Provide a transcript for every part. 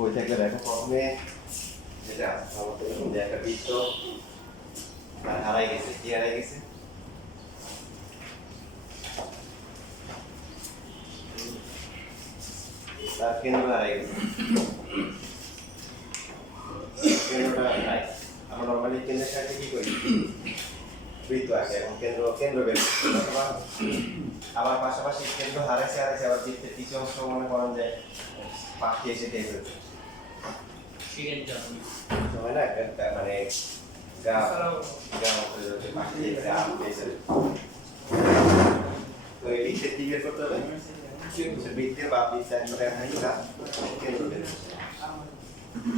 বই থেকে দেখো প্রথমে যেটা আমাদের যে একটা বৃত্ত হারাই গেছে, কি হারাই গেছে? তার কেন্দ্র হারাই গেছে, কেন্দ্রটা নাই। আমরা নর্মালি কেন্দ্রের সাথে কি করি? বৃত্ত আঁকে, এবং কেন্দ্র বের করি, অথবা আবার পাশাপাশি কেন্দ্র হারাইছে আবার বৃত্তের কিছু অংশ মনে করেন যে পাখি এসে টেনে ফেলছে। সময় না একটা মানে তো এই বৃত্তের কি বের করতে হবে? বৃত্তের বা বৃত্তের একটা কেন্দ্র বের করতে হবে।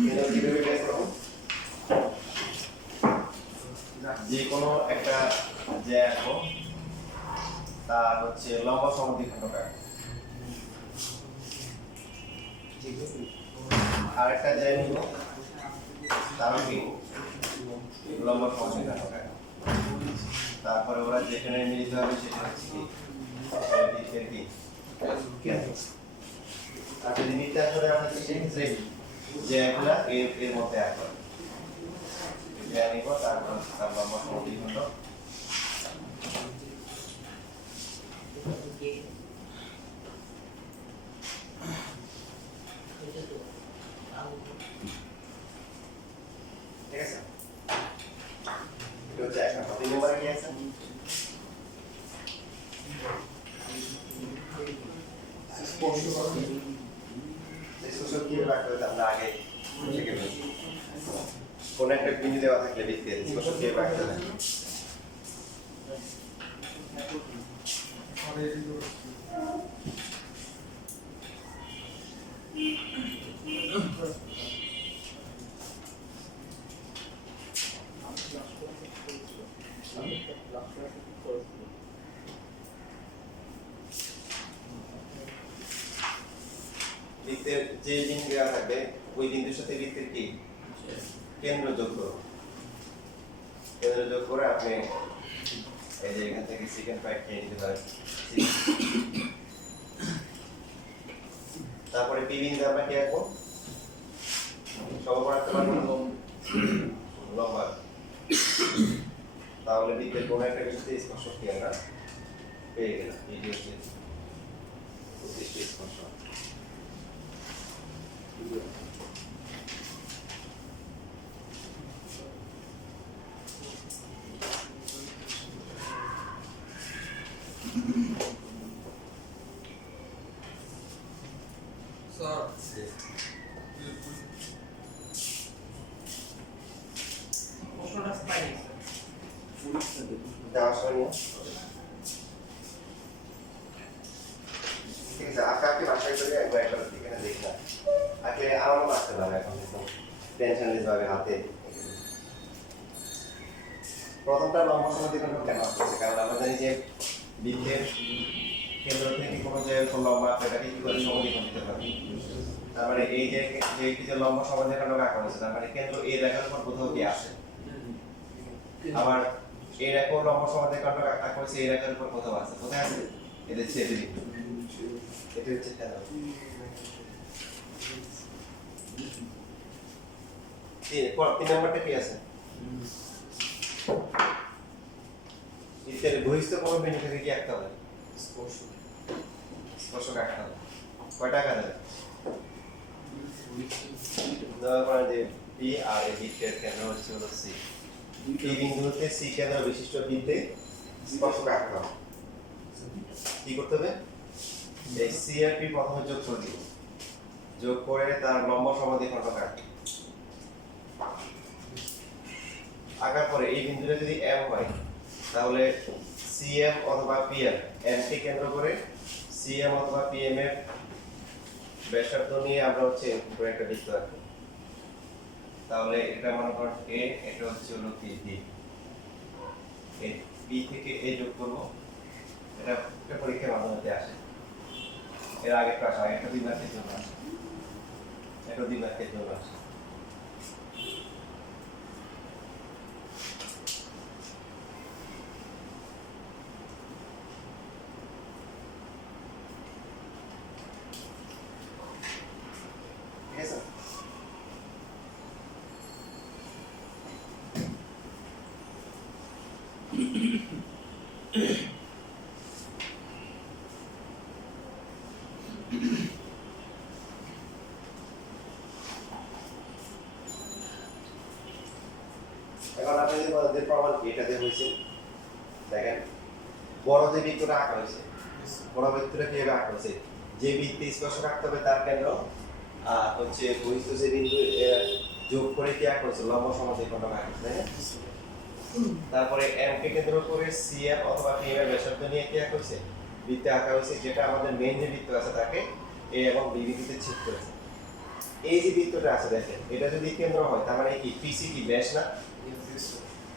কেন্দ্র কিভাবে বের করবো? যে কোনো একটা যে আঁকবো তার হচ্ছে লম্বা সমদ্বিখণ্ডক আঁকবো, আরেকটা জায়গা নিব তারও কি লম্বা সমদ্বিখণ্ডক আঁকবো। তারপরে ওরা যেখানে মিলিত হবে সেটা হচ্ছে কি বৃত্তের কি কেন্দ্র। আর যদি বৃত্ত আসলে আমরা সেক্ষেত্রে যে এগুলা এর মধ্যে আঁকবো, নিব তারপর তার লম্বা সমদ্বিখণ্ডক ঠিক আছে। এটা হচ্ছে এক নম্বর। 2 নম্বরে কি আছে? স্পর্শক কিভাবে রাখতে হবে আমরা আগে শিখে ফেলছি। কোন একটা বিন্দু দেওয়া থাকলে বৃত্তের স্পর্শক কিভাবে রাখতে হবে? বৃত্তের যে বিন্দু দেওয়া থাকবে ওই বিন্দুর সাথে বৃত্তের কি কেন্দ্র যোগ করো। কেন্দ্র যোগ করে আপনি এই যে এখান থেকে সেকেন্ড পার্ট খেয়ে নিতে পারেন। তারপরে পি বিন্দু আমরা কি আঁকবো? সর্বপ্রথম একটা মান লম্বা, তাহলে বৃত্তের কোনো একটা বিন্দুতে স্পর্শক কি আমরা পেয়ে গেলাম। এই যে হচ্ছে উদ্দিষ্ট স্পর্শক। দেওয়ার সময় ঠিক আছে, আঁকাকে বাসায় করে একবার এখানে দেখলাম আঁকলে আমারও আঁকতে পারবে এখন টেনশনলেস ভাবে হাতে। প্রথমটা লম্বা সমদ্বিখণ্ডক কেন আসছে? কারণ আমরা জানি যে বৃত্তের কেন্দ্র থেকে কোনো জায়গায় লম্বা এটাকে কি করে সমদ্বিখণ্ডিত হবে। তার মানে এই যে লম্বা সমদ্বিখণ্ডক আঁকা হয়েছে, তার মানে কেন্দ্র এই রেখার উপর কোথাও কি আসে। আবার এই রেখা লম্বা সমদ্বিখণ্ডক আঁকা হয়েছে এই রেখার উপর কোথাও আছে। কোথায় আছে? এদের ছেড়ে দিন, এটা হচ্ছে কেন। তিন নম্বরটা কি আছে? বৃত্তের বহিস্থ কোণ বিন্দু থেকে কি আঁকতে হবে? স্পর্শক আঁকতে হবে। কয়টা আঁকা যাবে? ধরা করা যে পি আর এই বৃত্তের কেন্দ্র হচ্ছে হলো সি। পি বিন্দুতে সি কেন্দ্র বিশিষ্ট বৃত্তে স্পর্শক আঁকতে হবে। কি করতে হবে? এই সি আর পি প্রথমে যোগ করে দিব, যোগ করে তার লম্বা সমদ্বিখণ্ডক আঁকবো। আঁকার পরে এই বিন্দুটা যদি এম হয় তাহলে সিএম অথবা পিএম, এম কে কেন্দ্র করে সিএম অথবা পিএম এর ব্যাসার্ধ নিয়ে আমরা হচ্ছে উপরে একটা বৃত্ত আঁকবো। তাহলে এটা মনে করেন এ, এটা হচ্ছে হলো কি বি। এই বি থেকে এ যোগ করব, এটা পরীক্ষার মাধ্যমে আসে। এর আগে ক্লাস আগে একটা 2 মার্কের জন্য আসে, এটা 2 মার্কের জন্য আসে। ঠিক আছে। এখন আপনি যদি বলেন যে প্রমাণ কি এটা দিয়ে হয়েছে, দেখেন বড় যে বৃত্তটা আঁকা হয়েছে, বড় বৃত্তটা কিভাবে আঁকা হয়েছে, যে বৃত্তে স্পর্শক আঁকতে হবে তার কেন্দ্র আর হচ্ছে বহিস্থ যে বিন্দু যোগ করে কি আঁকা হয়েছে, লম্ব সমদ্বিখণ্ডক আঁকা হয়েছে, তাই না? তারপরে এম কে কেন্দ্র করে সিএম অথবা পিএম এর ব্যাসার্ধ নিয়ে কি আঁকা হয়েছে, বৃত্তে আঁকা হয়েছে, যেটা আমাদের মেইন যে বৃত্ত আছে তাকে এ এবং বি বিন্দুতে ছেদ করেছে। এই যে বৃত্তটা আছে দেখেন, এটা যদি কেন্দ্র হয় তার মানে কি পিসি কি ব্যাস না?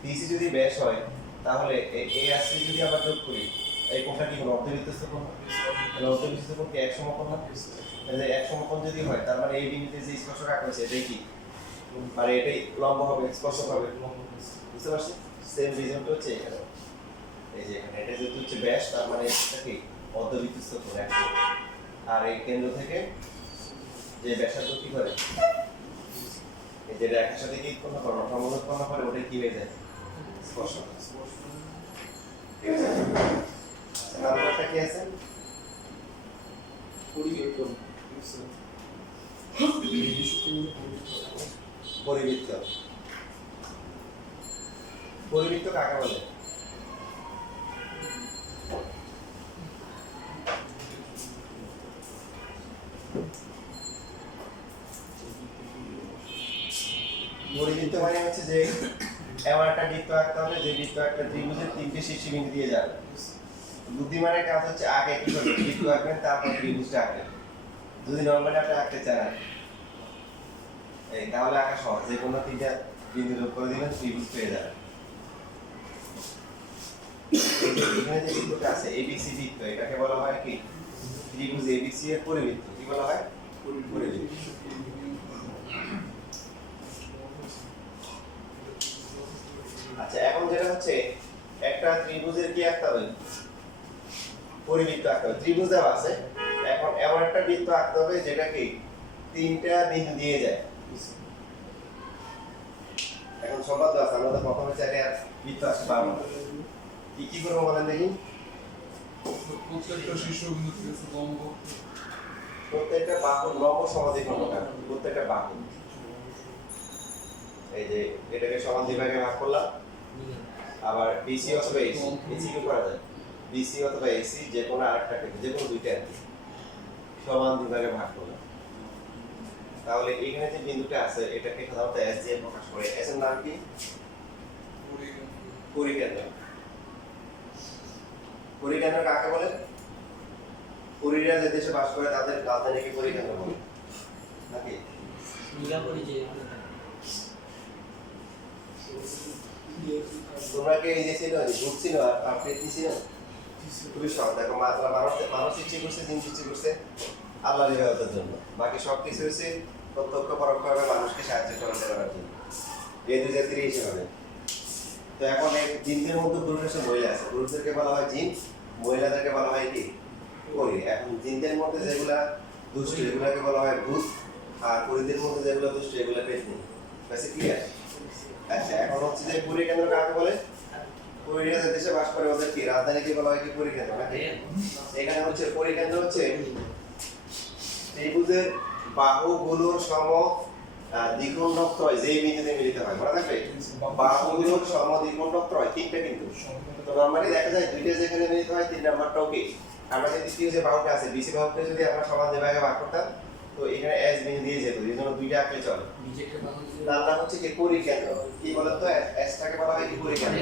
পিসি যদি ব্যাস হয় তাহলে এই আসি যদি আমরা যোগ করি, এই কোণটা কি অর্ধবৃত্তস্থ কোণ? তাহলে অর্ধবৃত্তস্থ কোণ কি এক সমকোণ না? তাহলে এক সমকোণ যদি হয় তার মানে এই বিন্দুতে যে স্পর্শক আঁকা হয়েছে এটাই কি, মানে এটাই লম্ব হবে, স্পর্শক হবে, বুঝতে পারছেন? সেম রিজনটা হচ্ছে এখানে, এই যে এখানে এটা যেহেতু হচ্ছে ব্যাস তার মানে এটা কি অর্ধবৃত্তস্থ কোণ এক সমকোণ। আর এই কেন্দ্র থেকে যে ব্যাসার্ধ কি করে, এই যে রেখার সাথে কি উৎপন্ন করে, সমকোণ উৎপন্ন করে, ওটা কি হয়ে যায়, স্পর্শক। ঠিক আছে, তারপরটা কি আছে, পরিবৃত্ত। পরিবৃত্ত কাকে বলে? পরিবৃত্ত মানে হচ্ছে যে এমন একটা বৃত্ত আঁকতে হবে যে বৃত্ত একটা ত্রিভুজের তিনটে শীর্ষবিন্দু দিয়ে যাবে। বুদ্ধিমানের কাজ হচ্ছে আগে কি করবেন, বৃত্ত আঁকবেন, তারপর ত্রিভুজটা আঁকবেন। যদি নরমালি আপনি আঁকতে চান এই তাহলে আঁকা সহজ, যে কোনো তিনটা বিন্দু যোগ করে দিবেন, ত্রিভুজ পেয়ে যাবেন। এখানে যে বৃত্তটা আছে এবিসি বৃত্ত, এটাকে বলা হয় কি ত্রিভুজ এবিসি এর পরিবৃত্ত। কি বলা হয়? পরিবৃত্ত। আচ্ছা, এখন যেটা হচ্ছে একটা ত্রিভুজের কি আঁকতে হবে, পরিবৃত্ত আঁকতে হবে। ত্রিভুজ দেওয়া আছে, এখন এমন একটা বৃত্ত আঁকতে হবে যেটা কি তিনটা বিন্দু দিয়ে যায়। এখন সম্পাদ্য আছে, আমরা তো প্রথমে চাইলে আর বৃত্ত আসতে পারবো না। কি কি করবো বলেন দেখি? প্রত্যেকটা শীর্ষবিন্দু থেকে লম্ব, প্রত্যেকটা বাহু লম্ব সমদ্বিখণ্ডক, প্রত্যেকটা বাহু এই যে এটাকে সমান দুই ভাগে ভাগ করলাম। আবার বিসি অথবা এসি, এসি কি করা যায়, বিসি অথবা এসি যে কোনো আরেকটাকে, যে কোনো দুইটা আর কি, সমান দুই ভাগে ভাগ করলাম। তাহলে এখানে যে বিন্দুটা আছে এটাকে সাধারণত এস দিয়ে প্রকাশ করে। এস এর নাম কি? পরিকেন্দ্র। পরিকেন্দ্র কাকে বলে? পরিরা যে দেশে বাস করে তাদের রাজধানীকে পরিকেন্দ্র বলে নাকি? তোমরা কি এই যে ছিল ঘুরছিল আর পেটি ছিল খুবই সহজ। দেখো মানুষ সৃষ্টি করছে, জিন সৃষ্টি করছে আল্লাহর ইবাদতের জন্য, বাকি সব কিছু হচ্ছে প্রত্যক্ষ পরোক্ষভাবে মানুষকে সাহায্য করার জন্য, এই দুই জাতির হিসেবে। তো এখন এই জিনদের মধ্যে পুরুষ আছে, মহিলা আছে। পুরুষদেরকে বলা হয় জিন, মহিলাদেরকে বলা হয় কি পরি। এখন জিনদের মধ্যে যেগুলা দুষ্ট এগুলাকে বলা হয় ভূত, আর পরিদের মধ্যে যেগুলো দুষ্ট এগুলা পেতনি। বেশি ক্লিয়ার? আচ্ছা, এখন হচ্ছে যে পরিকেন্দ্র কাকে বলে? পরিরা যে দেশে বাস করে ওদের কি রাজধানীকে বলা হয় কি পরিকেন্দ্র নাকি? এখানে হচ্ছে পরিকেন্দ্র হচ্ছে ত্রিভুজের বাহুগুলোর সম দ্বিখণ্ডক ত্রয় যেই বিন্দুতে মিলিত হয়। মনে থাকবে বাহুগুলোর সম দ্বিখণ্ডক ত্রয় তিনটা কিন্তু। তো নরমালি দেখা যায় দুইটা যেখানে মিলিত হয়, তিন নাম্বারটাও কি, আমরা যদি তৃতীয় যে বাহুটা আছে বিসি বাহুকে যদি আমরা সমান দুই ভাগে ভাগ করতাম তো এখানে এস বিন্দু দিয়ে যেত, এই জন্য দুইটা আঁকলে চলে। তার নাম হচ্ছে কি পরিকেন্দ্র। কি বলতো, এসটাকে বলা হয় কি পরিকেন্দ্র।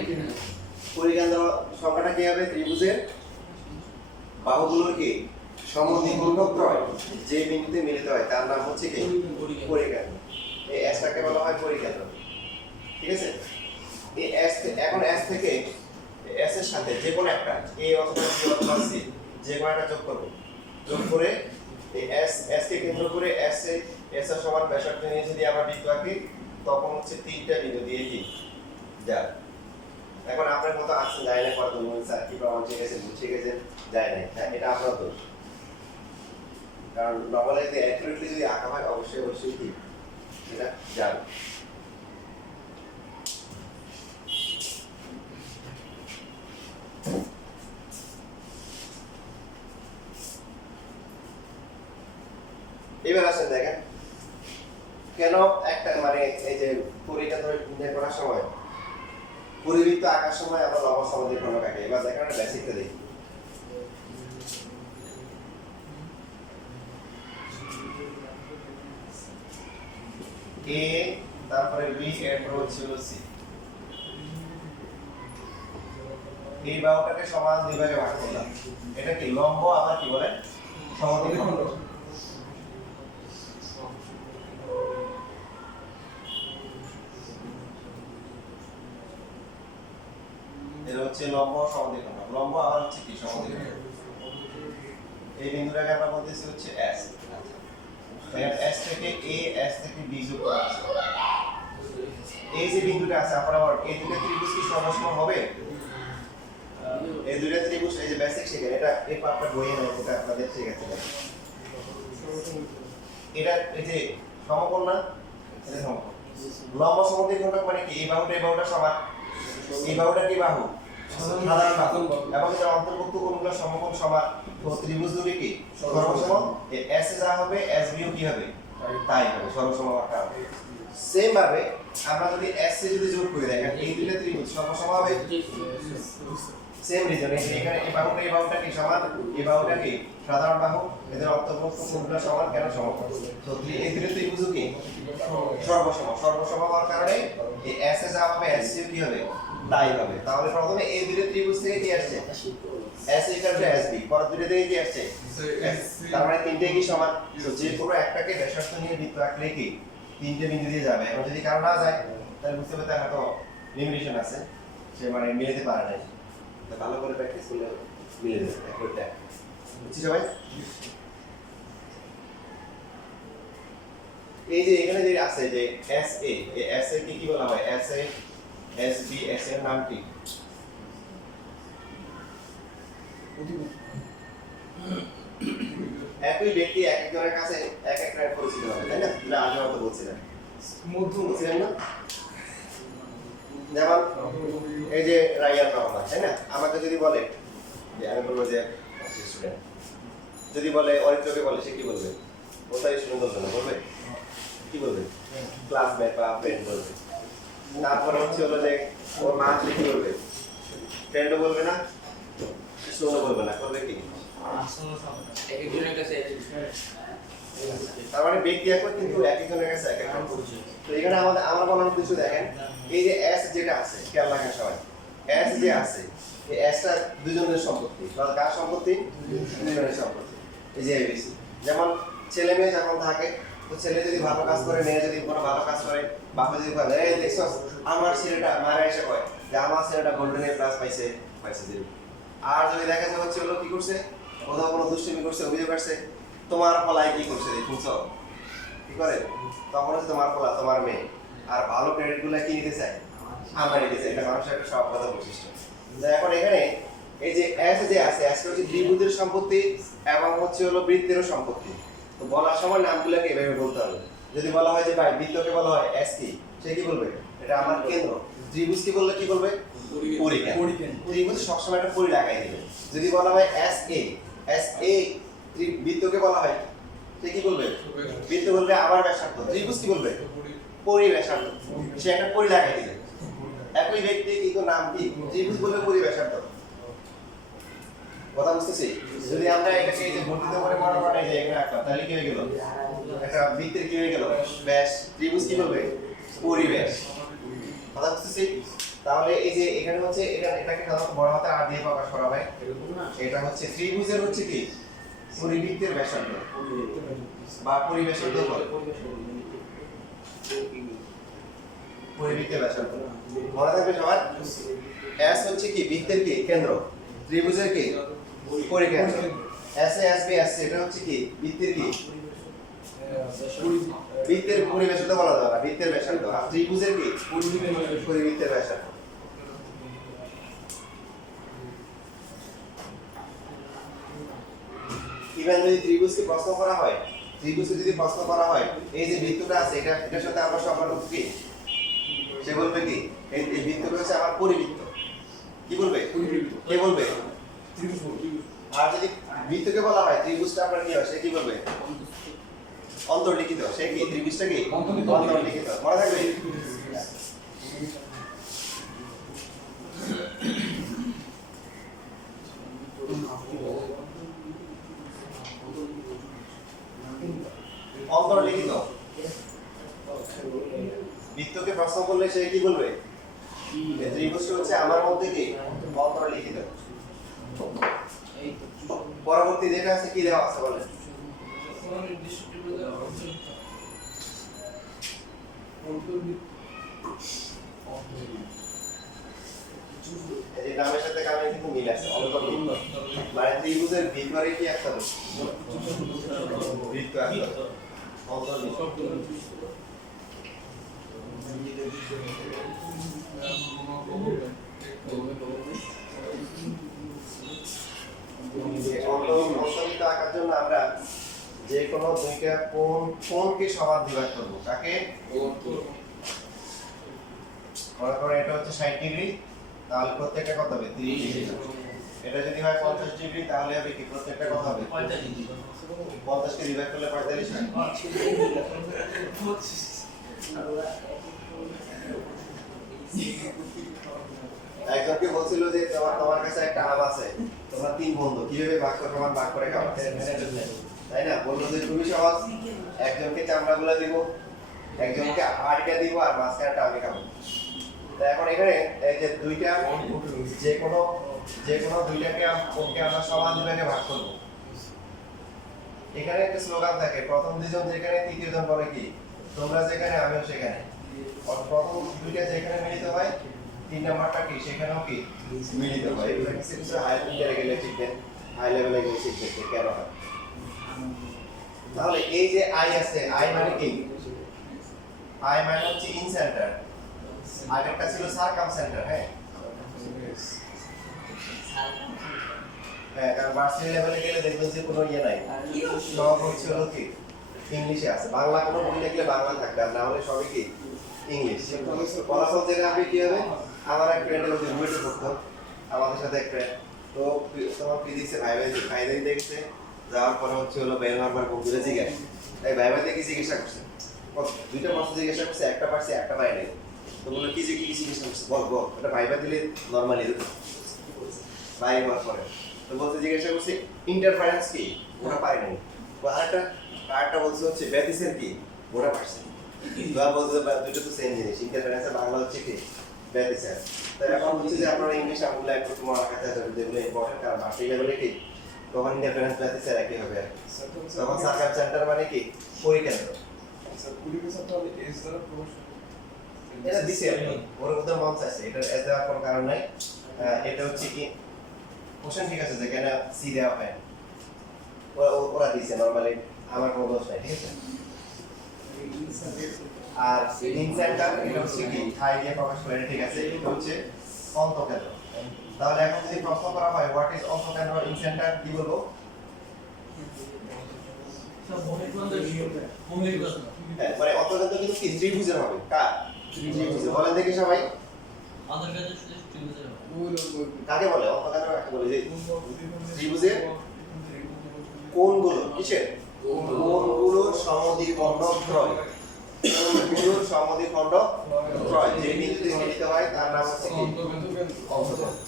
পরিকেন্দ্র সংখ্যাটা কি হবে, ত্রিভুজের বাহুগুলোর কি সমদ্বিখণ্ডক ত্রয় যে বিন্দুতে মিলিত হয় তার নাম হচ্ছে কি পরিকেন্দ্র। এই এসটাকে বলা হয় পরিকেন্দ্র। ঠিক আছে, এই এস এখন এস থেকে এস এর সাথে যে কোনো একটা এ অথবা বি অথবা সি যে কোনো একটা যোগ করব। যোগ করে এই এস কে কেন্দ্র করে এস এর সমান ব্যাসার্ধ নিয়ে যদি আমরা বৃত্ত আঁকি তখন হচ্ছে তিনটা বিন্দু দিয়ে কি যায়। এখন আপনার মতো আসছে যায় না, কত স্যার কি প্রমাণ ঠিক আছে, ঠিক আছে যায় না, হ্যাঁ এটা আপনার দোষ। কারণ নরমালি যদি অ্যাকুরেটলি যদি আঁকা হয় অবশ্যই কি এটা যাবে। এবার আসেন দেখেন কেন একটা মানে এই যে পরীক্ষা ধরে নির্ণয় করার সময় পরিবৃত্ত আঁকার সময় আমরা লম্ব সমদ্বিখণ্ডক আঁকি। এবার দেখেন একটা বেসিকটা দেখি। এ তারপরে বি এরপর হচ্ছে হলো সি। এই বাহুটাকে সমান দুই ভাগে ভাগ করলাম। এটা কি লম্ব আবার কি বলে সমদ্বিখণ্ডক। এটা হচ্ছে লম্ব সমদ্বিখণ্ডক। লম্ব আবার হচ্ছে কি সমদ্বিখণ্ডক। এই বিন্দুটাকে আমরা বলতেছি হচ্ছে S। এখানে S থেকে A, S থেকে B যোগ করা আছে। এই যে বিন্দুটা আছে আপনার আবার এই দুটো ত্রিভুজ কি সমসম হবে? এই দুটো ত্রিভুজ এই যে বেসিক শিখেন এটা এই পার্টটা বইয়ে নাও, এটা আপনাদের ঠিক আছে। এটা এই যে সমকোণ না, এটা সমকোণ। লম্ব সমদ্বিখণ্ডক মানে কি এই বাহুটা সমান, এই বাহুটা কি বাহু সাধারণ বাহু এবং এর অন্তর্ভুক্ত কোণগুলো সমকোণ সমান। তো ত্রিভুজ দুটি কি সর্বসম। এই S এ যা হবে SB ও কি হবে তাই হবে, সর্বসম আকার হবে। সেম ভাবে আমরা যদি S এ যদি যোগ করে দেখেন এই দুটো ত্রিভুজ সর্বসম হবে। সেম রিজন এখানে এই বাহুটা কি সমান, এই বাহুটা কি সাধারণ বাহু, এদের অন্তর্ভুক্ত কোণগুলো সমান কেন সমকোণ। তো এই দুটো ত্রিভুজ কি সর্বসম হওয়ার কারণে এই S এ যা হবে SC কি হবে তাই হবে। তাহলে প্রথমে এই দুটো ত্রিভুজ থেকে কি আসছে S ইকুয়াল টু SB, পরের দুটো থেকে কি আসছে তার মানে তিনটে কি সমান। তো যে কোনো একটাকে ব্যাসার্ধ নিয়ে বৃত্ত আঁকলে কি তিনটে বিন্দু দিয়ে যাবে। এখন যদি কারো না যায় তাহলে বুঝতে পারতে হয়তো লিমিটেশন আছে, সে মানে মিলাতে পারে না। তো ভালো করে প্র্যাকটিস করলে মিলে যাবে একটা। বুঝছি সবাই? এই যে এখানে যে আছে যে SA, এই SA কে কি বলা হয়? SA SB SA এর নাম কি? একই ব্যক্তি এক একজনের কাছে এক এক নামে পরিচিত হবে, তাই না? এটা আগে হয়তো বলছিলাম বলছিলাম না? যেমন এই যে রাইয়ান রহমান, তাই না? আমাকে যদি বলে যে আমি বলবো যে স্টুডেন্ট, যদি বলে অরিত্রকে বলে সে কি বলবে? কোথায় স্টুডেন্ট বলবে না, বলবে কি বলবে? ক্লাসমেট বা ফ্রেন্ড বলবে। তারপর হচ্ছে হলো যে ওর মা কি বলবে? ফ্রেন্ডও বলবে না, স্টুডেন্টও বলবে না, করবে কি? তার মানে ব্যক্তি একই কিন্তু এক একজনের কাছে এক এক রকম। তো এখানে আমরা বলার কিছু দেখেন এই যে S যেটা আছে খেয়াল রাখেন সবাই, S যে আছে এই Sটা দুজনের সম্পত্তি। কার সম্পত্তি? দুজনের সম্পত্তি। এই যে ABC, যেমন ছেলে মেয়ে যখন থাকে তো ছেলে যদি ভালো কাজ করে, মেয়ে যদি কোনো ভালো কাজ করে, বাবা যদি বলে এই দেখছস আমার ছেলেটা মারা এসে কয় যে আমার ছেলেটা গোল্ডেন A+ পাইছে দিল। আর যদি দেখা যায় হচ্ছে হলো কি করছে, কোথাও কোনো দুষ্টুমি করছে, অভিযোগ আসছে, তোমার ফলায় কি করছে শুনছো কি করে, তখন হচ্ছে তোমার ফলা তোমার মেয়ে। আর ভালো ক্রেডিট গুলো কি নিতে চায়? আমরা নিতে চাই। এটা মানুষের একটা স্বভাবগত বৈশিষ্ট্য। তো এখন এখানে এই যে S যে আছে, S হচ্ছে ত্রিভুজের সম্পত্তি এবং হচ্ছে হলো বৃত্তেরও সম্পত্তি। তো বলার সময় নামগুলোকে এভাবে বলতে হবে। যদি বলা হয় যে ভাই বৃত্তকে বলা হয় S কি, সে কি বলবে? এটা আমার কেন্দ্র। ত্রিভুজ কি বললে কি বলবে? পরিকেন্দ্র। ত্রিভুজ সবসময় একটা পরি লাগাই দিবে। যদি বলা হয় SA বৃত্তকে বলা হয় সে কি বলবে? বৃত্ত বলবে আমার ব্যাসার্ধ। ত্রিভুজ কি বলবে? পরি ব্যাসার্ধ। সে একটা পরি লাগাই দিবে। একই ব্যক্তি কিন্তু নাম কি? ত্রিভুজ বলবে পরি ব্যাসার্ধ। কথা বুঝতেছি? যদি আমরা এটাকে এই যে বর্ধিত করে মনে করি যে এখানে একটা তাহলে কি হয়ে গেল? একটা বৃত্তের কি হয়ে গেল? ব্যাস। ত্রিভুজ কি বলবে? পরিব্যাস। কথা বুঝতেছি? তাহলে এই যে এখানে হচ্ছে এটাকে সাধারণত বড় হাতে আর দিয়ে প্রকাশ করা হয়। এটা হচ্ছে ত্রিভুজের হচ্ছে কি পরিবৃত্তের ব্যাসার্ধ বা পরিব্যাসার্ধ বলে। পরিবৃত্তের ব্যাসার্ধ মনে থাকবে সবার। S হচ্ছে কি বৃত্তের কি কেন্দ্র, ত্রিভুজের কি পরিকেন্দ্র। SA SB SC এটা হচ্ছে কি বৃত্তের কি বৃত্তের পরিব্যাসার্ধ বলা যায় না, বৃত্তের ব্যাসার্ধ। আর ত্রিভুজের কি পরিবৃত্তের ব্যাসার্ধ। ইভেন যদি ত্রিভুজকে প্রশ্ন করা হয়, এই যে বৃত্তটা আছে এটার সাথে আমার সম্পর্ক কি, সে বলবে কি এই বৃত্তটা হচ্ছে আমার পরিবৃত্ত। কি বলবে? কে বলবে? আর যদি বৃত্তকে বলা হয় ত্রিভুজটা আপনার কি হয়, সে কি বলবে? অন্তর্লিখিত সে কি ত্রিভুজটা কি অন্তর্লিখিত। অন্তর্লিখিত মনে থাকবে অন্তর্লিখিত বৃত্তকে প্রশ্ন করলে সে কি বলবে এই ত্রিভুজটা হচ্ছে আমার মধ্যে কি অন্তর্লিখিত পরবর্তী যেটা আছে কি দেওয়া আছে বলেন এই যে নামের সাথে কামের কিন্তু মিল আছে অন্তর্লিখিত মানে ত্রিভুজের ভিতরে কি একটা বৃত্ত আছে অন্তর্লিখিত অন্তর্লিখিত আঁকার জন্য আমরা যে কোনো দুইটা কোণকে সমান বিভাগ করব কাকে মনে করো এটা হচ্ছে 60 ডিগ্রি তাহলে প্রত্যেকটা কত হবে 30 ডিগ্রি এটা যদি হয় 50 ডিগ্রি তাহলে হবে কি প্রত্যেকটা কত হবে 45 ডিগ্রি 50 কে ডিভাইড করলে 45 হয় একজনকে বলছিল যে তোমার কাছে একটা আম আছে তোমরা তিন বন্ধু কিভাবে ভাগ করে খাও তাই না বললো যে তুমি সহজ একজনকে চামড়াগুলো দিব একজনকে আড়িটা দিব আর মাঝখানটা আমি খাবো তো এখন এখানে এই যে দুইটা যে কোনো দুইটাকে আমরা সমান বিভাগে ভাগ করব এখানে একটা স্লোগান থাকে প্রথম দুইজন যেখানে তৃতীয় জন বলে কি তোমরা যেখানে আমিও সেখানে প্রথম দুইটা যেখানে মিলিত হয় তিন নাম্বারটা কি সেখানেও কি মিলিত হয় এগুলো কিছু হাই লেভেলে গেলে শিখবেন হাই লেভেলে গেলে শিখবেন যে কেন হয় তাহলে এই যে আই আছে আই মানে কি আই মানে হচ্ছে ইন সেন্টার আগেরটা ছিল সারকাম সেন্টার হ্যাঁ কারণ ভার্সিটি লেভেলে গেলে দেখবেন যে কোনো ইয়ে নাই সব হচ্ছে হলো কি ইংলিশে আছে বাংলা কোনো বই লিখলে বাংলা থাকবে আর না হলে সবই কি ইংলিশ ফলাফল যেটা আপনি কি হবে আমার এক ফ্রেন্ড হচ্ছে রুয়েটে পড়তো আমাদের সাথে এক ফ্রেন্ড তো তোমার ফিজিক্সে ভাইভাই দেখছে যাওয়ার পরে হচ্ছে হলো বের হওয়ার বন্ধুরা জিজ্ঞাসা তাই ভাইভাইতে কি জিজ্ঞাসা করছে দুইটা প্রশ্ন জিজ্ঞাসা করছে একটা পারছে একটা পায় নাই তো বললো কি জিজ্ঞাসা করছে বল এটা ভাইভা দিলে নর্মালি ভাই হওয়ার পরে তো বলতে জিজ্ঞাসা করছে ইন্টারফারেন্স কি ওরা পারে নাই আরেকটা বলছে হচ্ছে ব্যতিসের কি ওরা পারছে বলতে দুটো তো সেম জিনিস ইন্টারফারেন্স বাংলা হচ্ছে কি ব্যতিসের তো এখন হচ্ছে যে আপনারা ইংলিশ আমগুলো একটু তোমার কাছে যেগুলো ইম্পর্টেন্ট কারণ ভার্সিটি লেভেলে কি তখন ইন্টারফারেন্স ব্যতিসের একই হবে তখন সার্কাম সেন্টার মানে কি পরিকেন্দ্র এটা দিছে ওর ওদের মন চাইছে এটা এস দেওয়ার কোনো কারণ নাই এটা হচ্ছে কি কোশ্চেন ঠিক আছে যেখানে সি দেওয়া হয় ওরা দিছে নরমালি আমার কোনো দোষ নাই ঠিক আছে আর ইন সেন্টার এটা হচ্ছে কি থাই দিয়ে প্রকাশ করে ঠিক আছে এটা হচ্ছে অন্তঃকেন্দ্র তাহলে এখন যদি প্রশ্ন করা হয় হোয়াট ইজ অন্তঃকেন্দ্র ইন সেন্টার কি বলবো মানে অন্তঃকেন্দ্র কিন্তু কি ত্রিভুজের হবে কার ত্রিভুজের বলেন দেখি সবাই অন্তর্গত শুধু ত্রিভুজের কাকে বলে অন্তঃকেন্দ্র কাকে বলে যে ত্রিভুজের কোণগুলো কিসের কোণগুলোর সমদ্বিখণ্ড ত্রয় কোণগুলোর সমদ্বিখণ্ড ত্রয় যে বিন্দুতে মিলিত হয় তার নাম হচ্ছে কি অন্তঃকেন্দ্র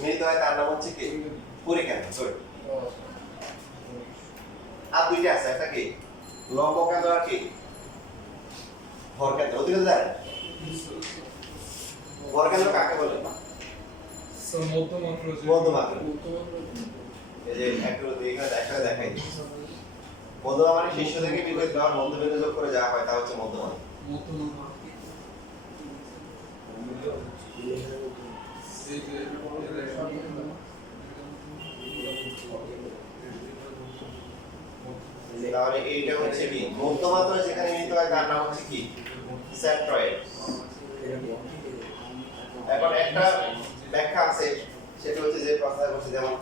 মিলিত হয় তার নাম হচ্ছে কি পরিকেন্দ্র সরি আর দুইটা আছে একটা কি লম্ব কেন্দ্র আর কি ভরকেন্দ্র ওদিকে জানেন ভরকেন্দ্র কাকে বলে মধ্যমাত্রা এই যে একটু এখানে দেখাই মধ্যমা মানে শীর্ষ থেকে বিপরীত বাহুর মধ্যবিন্দু যোগ করে যা হয় তা হচ্ছে মধ্যমা তাহলে এইটা হচ্ছে কি মধ্যমাত্রা যেখানে মিলিত হয় তার নাম হচ্ছে কি সেন্ট্রয়েড এখন একটা ব্যাখ্যা আছে সেটা হচ্ছে যে কথা বলছে যেমন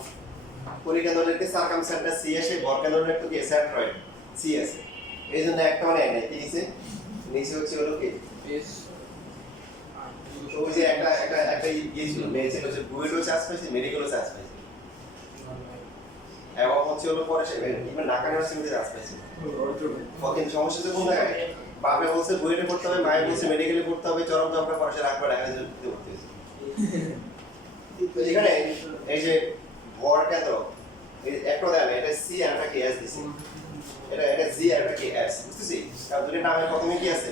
পরিকেন্দ্রকে সারকাম সেন্টার সি আসে ভরকেন্দ্রের একটু কি সেন্ট্রয়েড সি আছে এইজন্য একটা মানে নাই কি নিচে নিচে হচ্ছে হলো কি তো ওই যে একটা ইয়ে ছিল মেয়ে ছিল যে বুয়েটও চান্স পাইছে মেডিকেলও চান্স পাইছে এবং হচ্ছে হলো পরে সে ইভেন ঢাকা ইউনিভার্সিটিতে কাজ পেয়েছে। কিন্তু সমস্যা হচ্ছে কোন জায়গায়? বাপে বলছে বুয়েটে পড়তে হবে, মায়ে বলছে মেডিকেলে পড়তে হবে, চরম জবটা পড়াশোনা রাখবে ঢাকা ইউনিভার্সিটিতে ভর্তি হয়েছে। তো এখানে এই যে ভর কেন্দ্র এই একটা দেন, এটা সি আর একটা কে এস দিছি, এটা জি আর একটা কে এস, বুঝতেছি? কারণ দুটোর নামে প্রথমে কি আছে?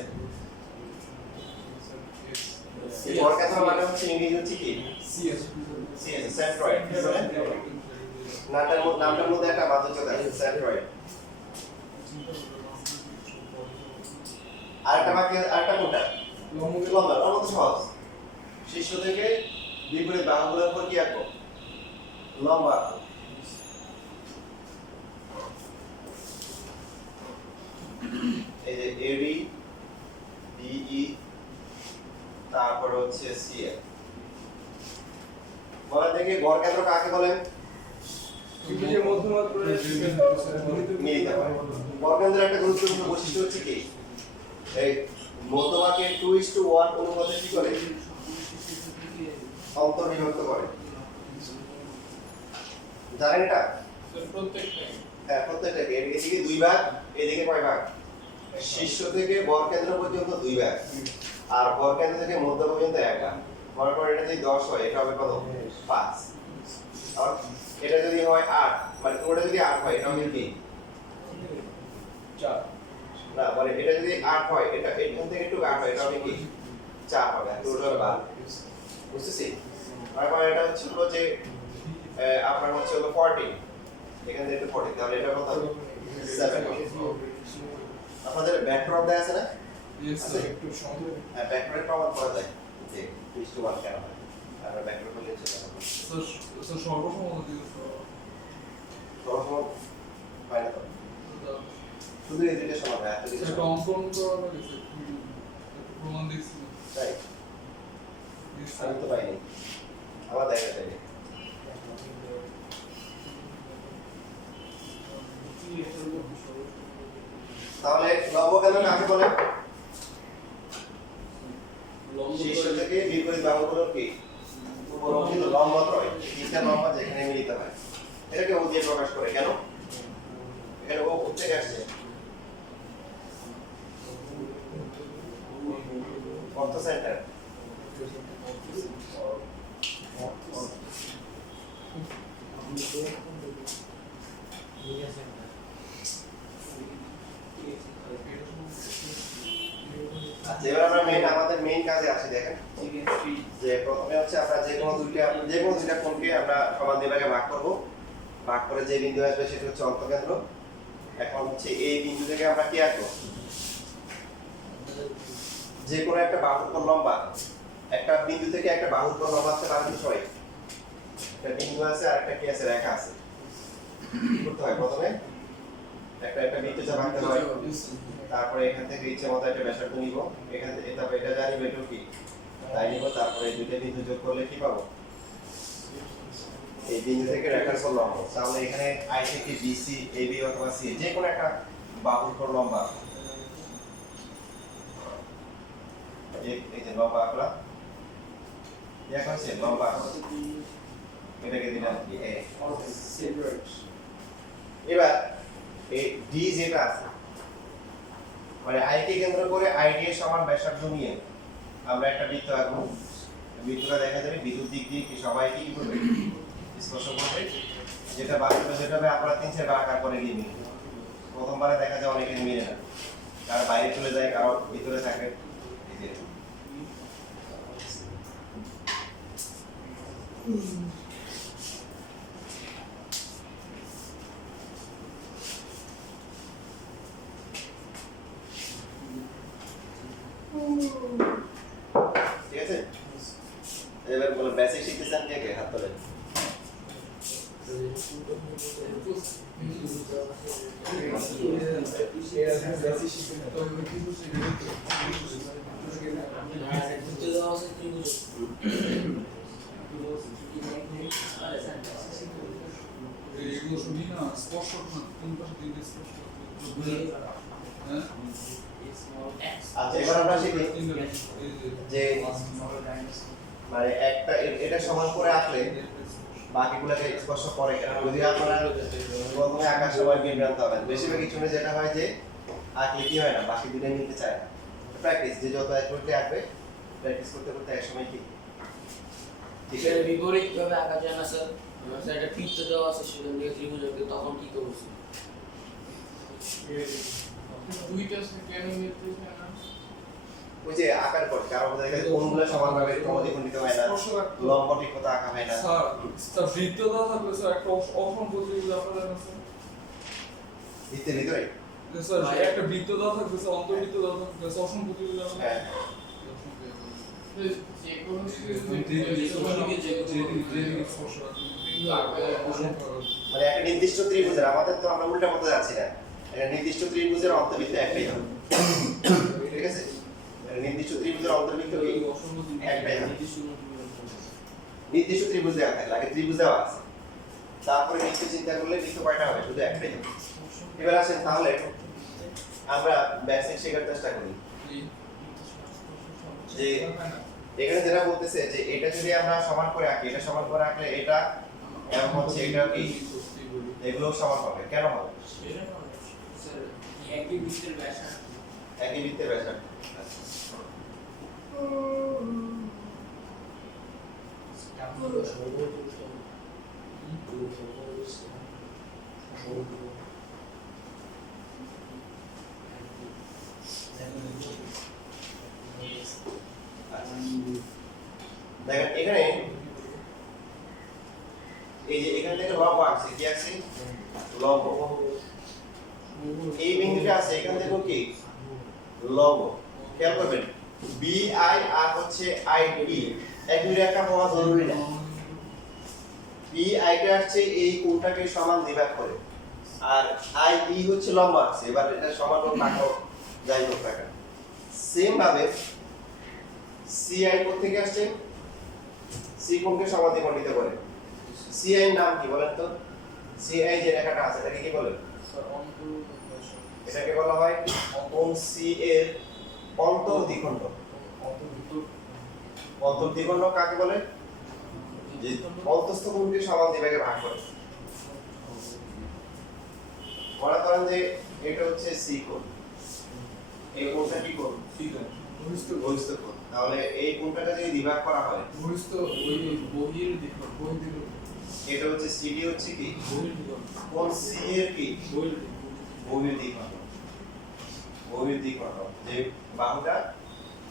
এই ভর কেন্দ্র মানে হচ্ছে ইংরেজি হচ্ছে কি? সি আছে, সেন্ট্রয়েড। নামটার মধ্যে একটা মাধ্যচক আছে, সেন্ট্রয়েড। আরেকটা বাকি, আরেকটা কোনটা? লম্বা। লম্বা তো সহজ। শীর্ষ থেকে বিপরীত বাহুগুলোর উপর কি আঁকবো? লম্বা আঁকবো। এই যে এডি ডিই তারপর হচ্ছে সিএফ। বলেন দেখি ভর কেন্দ্র কাকে বলেন? মিলিত হয়। ভর কেন্দ্রের একটা গুরুত্বপূর্ণ বৈশিষ্ট্য হচ্ছে কি? এই মধ্যমাকে 2:1 অনুপাতে কি করে? অন্তর্বিভক্ত করে। জানেন এটা? হ্যাঁ, প্রত্যেকটাকে এদিকে 2 ভাগ, এদিকে কয় ভাগ? শীর্ষ থেকে ভর কেন্দ্র পর্যন্ত 2 ভাগ, আর ভর কেন্দ্র থেকে মধ্য পর্যন্ত 1 ভাগ। মনে করো এটা যদি 10 হয়, এটা হবে কত? 5। আর এটা যদি হয় 8, মানে ওটা যদি 8 হয়, এটা হবে কি? 4। না, মানে এটা যদি 8 হয়, এটা এখান থেকে একটু 8 হয়, এটা হবে কি? 4 হবে। টোটাল 12। বুঝতেছি? তারপর এটা হচ্ছে যে আপনার হচ্ছে হলো 14, এখান থেকে একটু 14, তাহলে এটা কত? 7 হবে। আপনাদের ব্যাকড্রপ দেয়া আছে না? হ্যাঁ, ব্যাকড্রপ প্রমাণ করা যায় যে 2:1 কেন হয়। আমরা ব্যাকড্রপ করলে সর্বসম্মত সর্বসম্মত হয় না তো। শুধু এই দুইটা সমান হয়, এত কিছু একটা অঙ্কন করা লাগছে, প্রমাণ দেখছি তাই আমি তো পাইনি, আমার দেখা যায়নি। তাহলে লম্ব কেন্দ্র কাকে বলে? শীর্ষ থেকে বিপরীত বাহুগুলোর কি উপরমুখী লম্বত্রয়, তিনটা লম্বা যেখানে মিলিত হয়, এটাকে ও দিয়ে প্রকাশ করে। কেন? এখানে ও থেকে আসছে অর্থ সেন্টার। আচ্ছা, এবার আমরা আমাদের মেইন কাজে আসি। দেখেন যে প্রথমে হচ্ছে আমরা যে কোনো দুইটা কোণকে আমরা সমান দুই ভাগে ভাগ করব। ভাগ করে যে বিন্দু আসবে সেটা হচ্ছে অন্তঃকেন্দ্র। এখন হচ্ছে এই বিন্দু থেকে আমরা কি আঁকবো? যে কোনো একটা বাহুর কোণ লম্বা, একটা বিন্দু থেকে একটা বাহুর কোণ লম্বা আছে তার বিষয় একটা বিন্দু আছে আর একটা কি আছে? রেখা আছে। কি করতে হয়? প্রথমে একটা বৃত্তচাপ আঁকতে হয়, তারপরে এখান থেকে ইচ্ছে মতো একটা ব্যাসার্ধ নিব, এখান থেকে তারপর এটা জানিব এটা কি তাই নিব, তারপরে এই দুইটা বিন্দু যোগ করলে কি পাবো? এই বিন্দু থেকে রেখার কোণ লম্ব। তাহলে এখানে আই থেকে বিসি, এবি অথবা সি যে কোনো একটা বাহুর কোণ লম্বা, এই যে লম্বা আঁকলাম, এখন সে লম্বা এটাকে দিলাম কি এ। এবার এই ডি যেটা আছে, মানে আই কে কেন্দ্র করে আইডি এর সমান ব্যাসার্ধ নিয়ে আমরা একটা বৃত্ত আঁকবো। বৃত্তটা দেখা যাবে বিদ্যুৎ দিক দিয়ে কি সবাই কি করবে? স্পর্শ করবে। যেটা বাস্তবে যেটা হবে আমরা 3-4 আকার করে গিয়ে মিলবে। প্রথমবারে দেখা যায় অনেকের মিলে না, কারো বাইরে চলে যায়, কারো ভিতরে থাকে। এই যে ঠিক আছে। এবার বলো বেসিক শিখতেছেন কে কে? হাত তোলেন। এগুলো শুনি না, স্পর্শ না, কোন পাশে তিনটে স্পর্শ? হ্যাঁ, আচ্ছা, এবার আমরা শিখি যে মানে একটা এটা সমান করে আঁকলে বাকিগুলোকে স্পর্শ করে কেন? যদি আপনারা প্রথমে আঁকার সময় বিভ্রান্ত হবেন, বেশিরভাগ স্টুডেন্ট যেটা হয় যে আঁকলে কি হয় না, বাকি দুটো মিলতে চায় না। প্র্যাকটিস, যে যত অ্যাক্টিভিটি আঁকবে প্র্যাকটিস করতে করতে একসময় কি ঠিক স্যার আছে। বিপরীত ভাবে আঁকা যায় না স্যার? স্যার একটা বৃত্ত দেওয়া আছে সেখান থেকে ত্রিভুজ আঁকতে, তখন কি করবো স্যার? দুইটা কেন নির্দেশ না ওই যে আঁকার পর কারো মধ্যে দেখে কোনগুলো সমানভাবে ক্রমদ্বিখণ্ডিত হয় না, লম্ব ঠিক মতো আঁকা হয় না। স্যার স্যার বৃত্ত দেওয়া থাকবে স্যার একটা অসংখ্য ত্রিভুজ আপনারা জানেন স্যার ভিত্তির ভিতরে স্যার একটা বৃত্ত দেওয়া থাকবে স্যার অন্তর্বৃত্ত দেওয়া থাকবে স্যার অসংখ্য ত্রিভুজ আপনারা হ্যাঁ যে কোনো মানে একটা নির্দিষ্ট ত্রিভুজের, আমাদের তো আমরা উল্টা করতে যাচ্ছি না, একটা নির্দিষ্ট ত্রিভুজের অন্তর্বৃত্ত একটাই হবে, ঠিক আছে? একটা নির্দিষ্ট ত্রিভুজের অন্তর্বৃত্ত কি একটাই হবে। নির্দিষ্ট ত্রিভুজ দেওয়া থাকলে আগে ত্রিভুজ দেওয়া আছে, তারপরে নিত্য চিন্তা করলে নিত্য কয়টা হবে? শুধু একটাই হবে। এবার আসেন তাহলে আমরা বেসিক শেখার চেষ্টা করি। যে এখানে যেটা বলতেছে যে এটা যদি আমরা সমান করে আঁকি, এটা সমান করে আঁকলে এটা এবং হচ্ছে এটা কি এগুলো সমান হবে, কেন হবে? স্যার একই বৃত্তের ব্যাসার্ধ। একই বৃত্তের ব্যাসার্ধ। দেখেন এখানে এই যে এখানে থেকে লম্ব আসছে, কি আসছে? লম্ব। এই বিন্দুটা আছে, এখান থেকেও কি লম্ব। খেয়াল করবেন বি আই আর হচ্ছে আই বি একই রেখা হওয়া জরুরি না। বি আইটা আসছে এই কোণটাকে সমান দ্বিভাগ করে, আর আই ই হচ্ছে লম্ব আছে, এবার এটা সমান হোক না হোক যাই হোক না কেন। সেম ভাবে সি আই কোণ থেকে আসছে, সি কোণকে সমান দ্বিখণ্ডিত করে। সি আই নাম কি বলেন তো? সি আই যে রেখাটা আছে এটাকে কি বলে? এটাকে বলা হয় কোণ সি এর অন্তর্দ্বিখণ্ড। অন্তর্দ্বিখণ্ড কাকে বলে? যে অন্তস্থ কোণকে সমান দ্বিভাগে ভাগ করে। মনে করেন যে এটা হচ্ছে সি কোণ, এই কোণটা কি কোণ? সি কোণ বহিস্থ কোণ। তাহলে এই কোণটাকে যদি দ্বিভাগ করা হয়, বহিস্থ ওই বহির দিক বহির দিক এটা হচ্ছে সিডি হচ্ছে কি বহির দিক কোণ সি এর কি বহির দিক বহির্দ্বিখণ্ড। বহির্দ্বিখণ্ড যে বাহুটা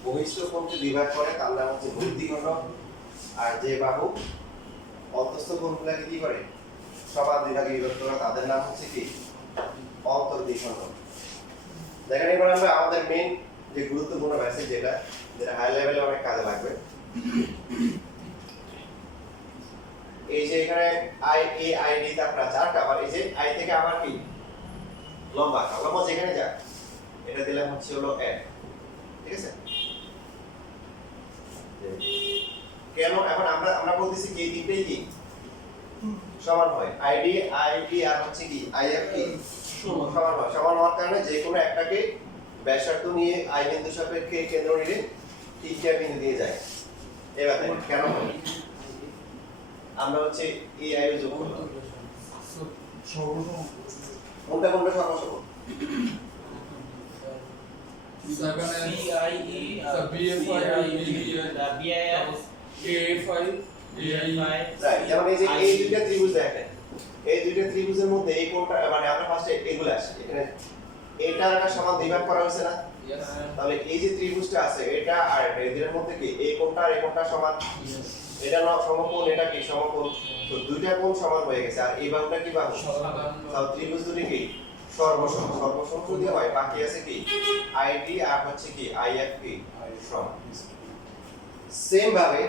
বহিষ্ঠ কোণকে দ্বিভাগ করে তার নাম হচ্ছে বহির্দ্বিখণ্ড, আর যে বাহু অন্তস্থ কোণগুলোকে কি করে সমান দ্বিভাগে বিভক্ত করে তাদের নাম হচ্ছে কি অন্তর্দ্বিখণ্ড। দেখেন এবার আমরা আমাদের মেইন যে গুরুত্বপূর্ণ ব্যাসিক যেটা যেটা হাই লেভেলে অনেক কাজে লাগবে, এই যে এখানে আই এ আই ডি তারপর চারটা, আবার এই যে আই থেকে আবার কি লম্বা লম্বা যেখানে যাক এটা দিলাম হচ্ছে হলো এন, ঠিক আছে? কেন এখন আমরা আমরা বলতেছি কি এই তিনটেই কি সমান হয়, আইডি আইডি আর হচ্ছে কি আইএফ কি সমান হয়। সমান হওয়ার কারণে যে কোনো একটাকে ব্যাসার্ধ নিয়ে আই বিন্দু সাপেক্ষে কেন্দ্র নিলে তিনটা বিন্দু দিয়ে যায়। এবার দেখেন কেন হয়, আমরা হচ্ছে এই আই যোগ করলাম, সর্বসম কোনটা কোনটা সর্বসম? CIE রাইট, যেমন এই যে এই দুইটা ত্রিভুজ দেখেন, এই দুইটা ত্রিভুজের মধ্যে এই কোণটা মানে আমরা ফার্স্টে এগুলো আসি, এখানে এটা একটা সমান দ্বিভাগ করা হয়েছে না? তাহলে এই যে ত্রিভুজটা আছে এটা আর এটা এদের মধ্যে কি এই কোণটা আর এই কোণটা সমান, এটা না সমকোণ, এটা কি সমকোণ, তো দুইটা কোণ সমান হয়ে গেছে। আর এই বাহুটা কি বাহু? তাহলে ত্রিভুজ দুটি কি সর্বসম। সর্বসম যদি হয় বাকি আছে কি আইডি আর হচ্ছে কি আইএফ কি সমান। সেম ভাবে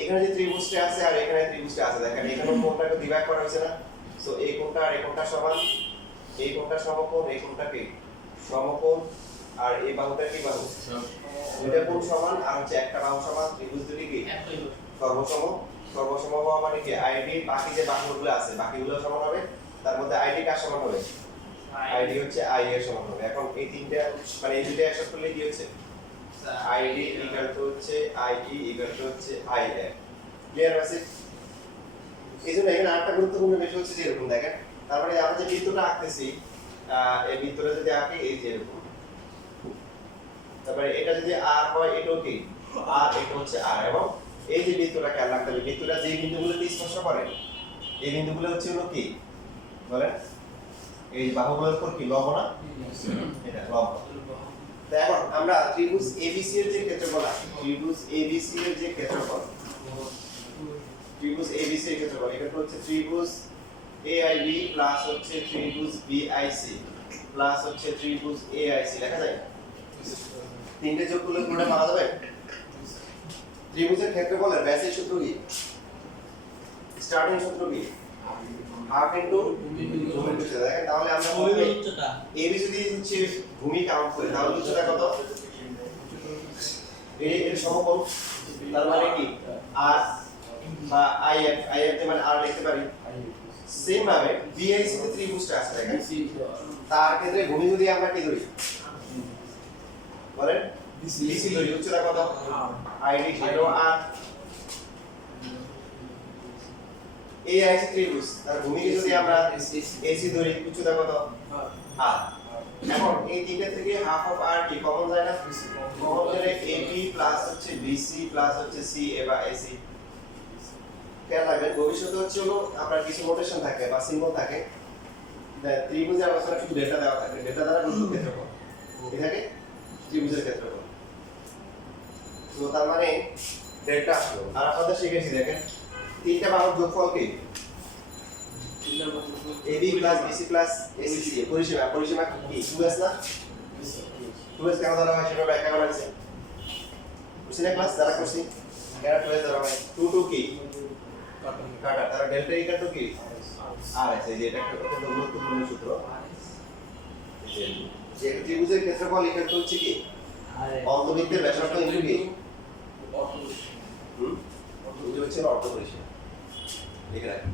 এখানে যে ত্রিভুজটা আছে আর এখানে ত্রিভুজটা আছে, দেখেন এখানে কোণটাকে দ্বিভাগ করা হয়েছে না? সো এই কোণটা আর এই কোণটা সমান, এই কোণটা সমকোণ, এই কোণটা কি সমকোণ, আর এই বাহুটা কি বাহু? দুইটা কোণ সমান আর হচ্ছে একটা বাহু সমান, ত্রিভুজ দুটি কি সর্বসম। সর্বসম হওয়া মানে কি আইডি বাকি যে বাহুগুলো আছে বাকিগুলো সমান হবে, তার মধ্যে আইডি কার সমান হবে? আইডি হচ্ছে আই এর সমান হবে। এখন এই তিনটা মানে এই দুটো একসাথে করলে কি হচ্ছে? আইডি ইকুয়াল টু হচ্ছে আইই ইকুয়াল টু হচ্ছে আই এর। ক্লিয়ার আছে? এই জন্য এখানে আরেকটা গুরুত্বপূর্ণ বিষয় হচ্ছে যে এরকম দেখেন, তারপরে আমরা যে বৃত্তটা আঁকতেছি, এই বৃত্তটা যদি আঁকি এই যে এরকম, তারপরে এটা যদি আর হয় এটাও কি আর, এটা হচ্ছে আর, এবং এই যে বৃত্তটা খেয়াল রাখতে হবে, বৃত্তটা যে বিন্দুগুলোতে স্পর্শ করে এই বিন্দুগুলো হচ্ছে হলো কি বলেন, এই বাহুগুলোর উপর কি লব না, এটা লব। তো এখন আমরা ত্রিভুজ ABC এর যে ক্ষেত্রফল আছে, ত্রিভুজ ABC এর যে ক্ষেত্রফল, ত্রিভুজ ABC এর ক্ষেত্রফল এটা হচ্ছে ত্রিভুজ AIB প্লাস হচ্ছে ত্রিভুজ BIC প্লাস হচ্ছে ত্রিভুজ AIC, লেখা যায় তিনটে যোগ করলে পুরোটা পাওয়া যাবে। ত্রিভুজের ক্ষেত্রফলের ব্যাসের সূত্র কি, স্টার্টিং সূত্র কি, হাফ ইনটু ভূমি উচ্চতা। দেখেন তাহলে আমরা বলবো উচ্চতা AB যদি হচ্ছে ভূমি কাউন্ট করি তাহলে উচ্চতা কত, এর সমকোণ, তার মানে কি আর বা IF তে মানে আর লিখতে পারি। সেম ভাবে BIC তে ত্রিভুজটা আছে দেখেন, তার ক্ষেত্রে ভূমি যদি আমরা কি ধরি বলেন BC ধরি, উচ্চতা কত ID এটাও আর। AIC ত্রিভুজ তার ভূমিকে যদি আমরা AC ধরি উচ্চতা কত আর। এখন এই তিনটা থেকে হাফ অফ আর কি কমন যায় না, কমন গেলে AB প্লাস হচ্ছে BC প্লাস হচ্ছে CA বা AC। খেয়াল রাখবেন ভবিষ্যতে হচ্ছে হলো আপনার কিছু নোটেশন থাকে বা সিম্বল থাকে, ত্রিভুজের আলোচনা শুধু ডেটা দেওয়া থাকে, ডেটা দ্বারা বৃত্তের ক্ষেত্রফল এটাকে ত্রিভুজের ক্ষেত্রফল। তো তার মানে ডেটা আসলো। আর আপনাদের শিখেছি দেখেন তিনটা বাহুর যোগফল কি AB plus BC plus AC পরিসীমা, পরিসীমা কি 2s না, 2s কেন ধরা হয় সেটা ব্যাখ্যা করা হয়েছে বুঝছি না ক্লাস যারা করছি, কেন 2s ধরা হয়, 2 2 কি কাটা, তার ডেল্টা ইকুয়াল টু কি আর আছে, যে এটা একটা অত্যন্ত গুরুত্বপূর্ণ সূত্র, যে ত্রিভুজের ক্ষেত্রফল ইকুয়াল টু হচ্ছে কি অন্তবৃত্তের ব্যাসার্ধ ইনটু কি এটা হচ্ছে অর্ধ পরিসীমা, লিখে রাখি।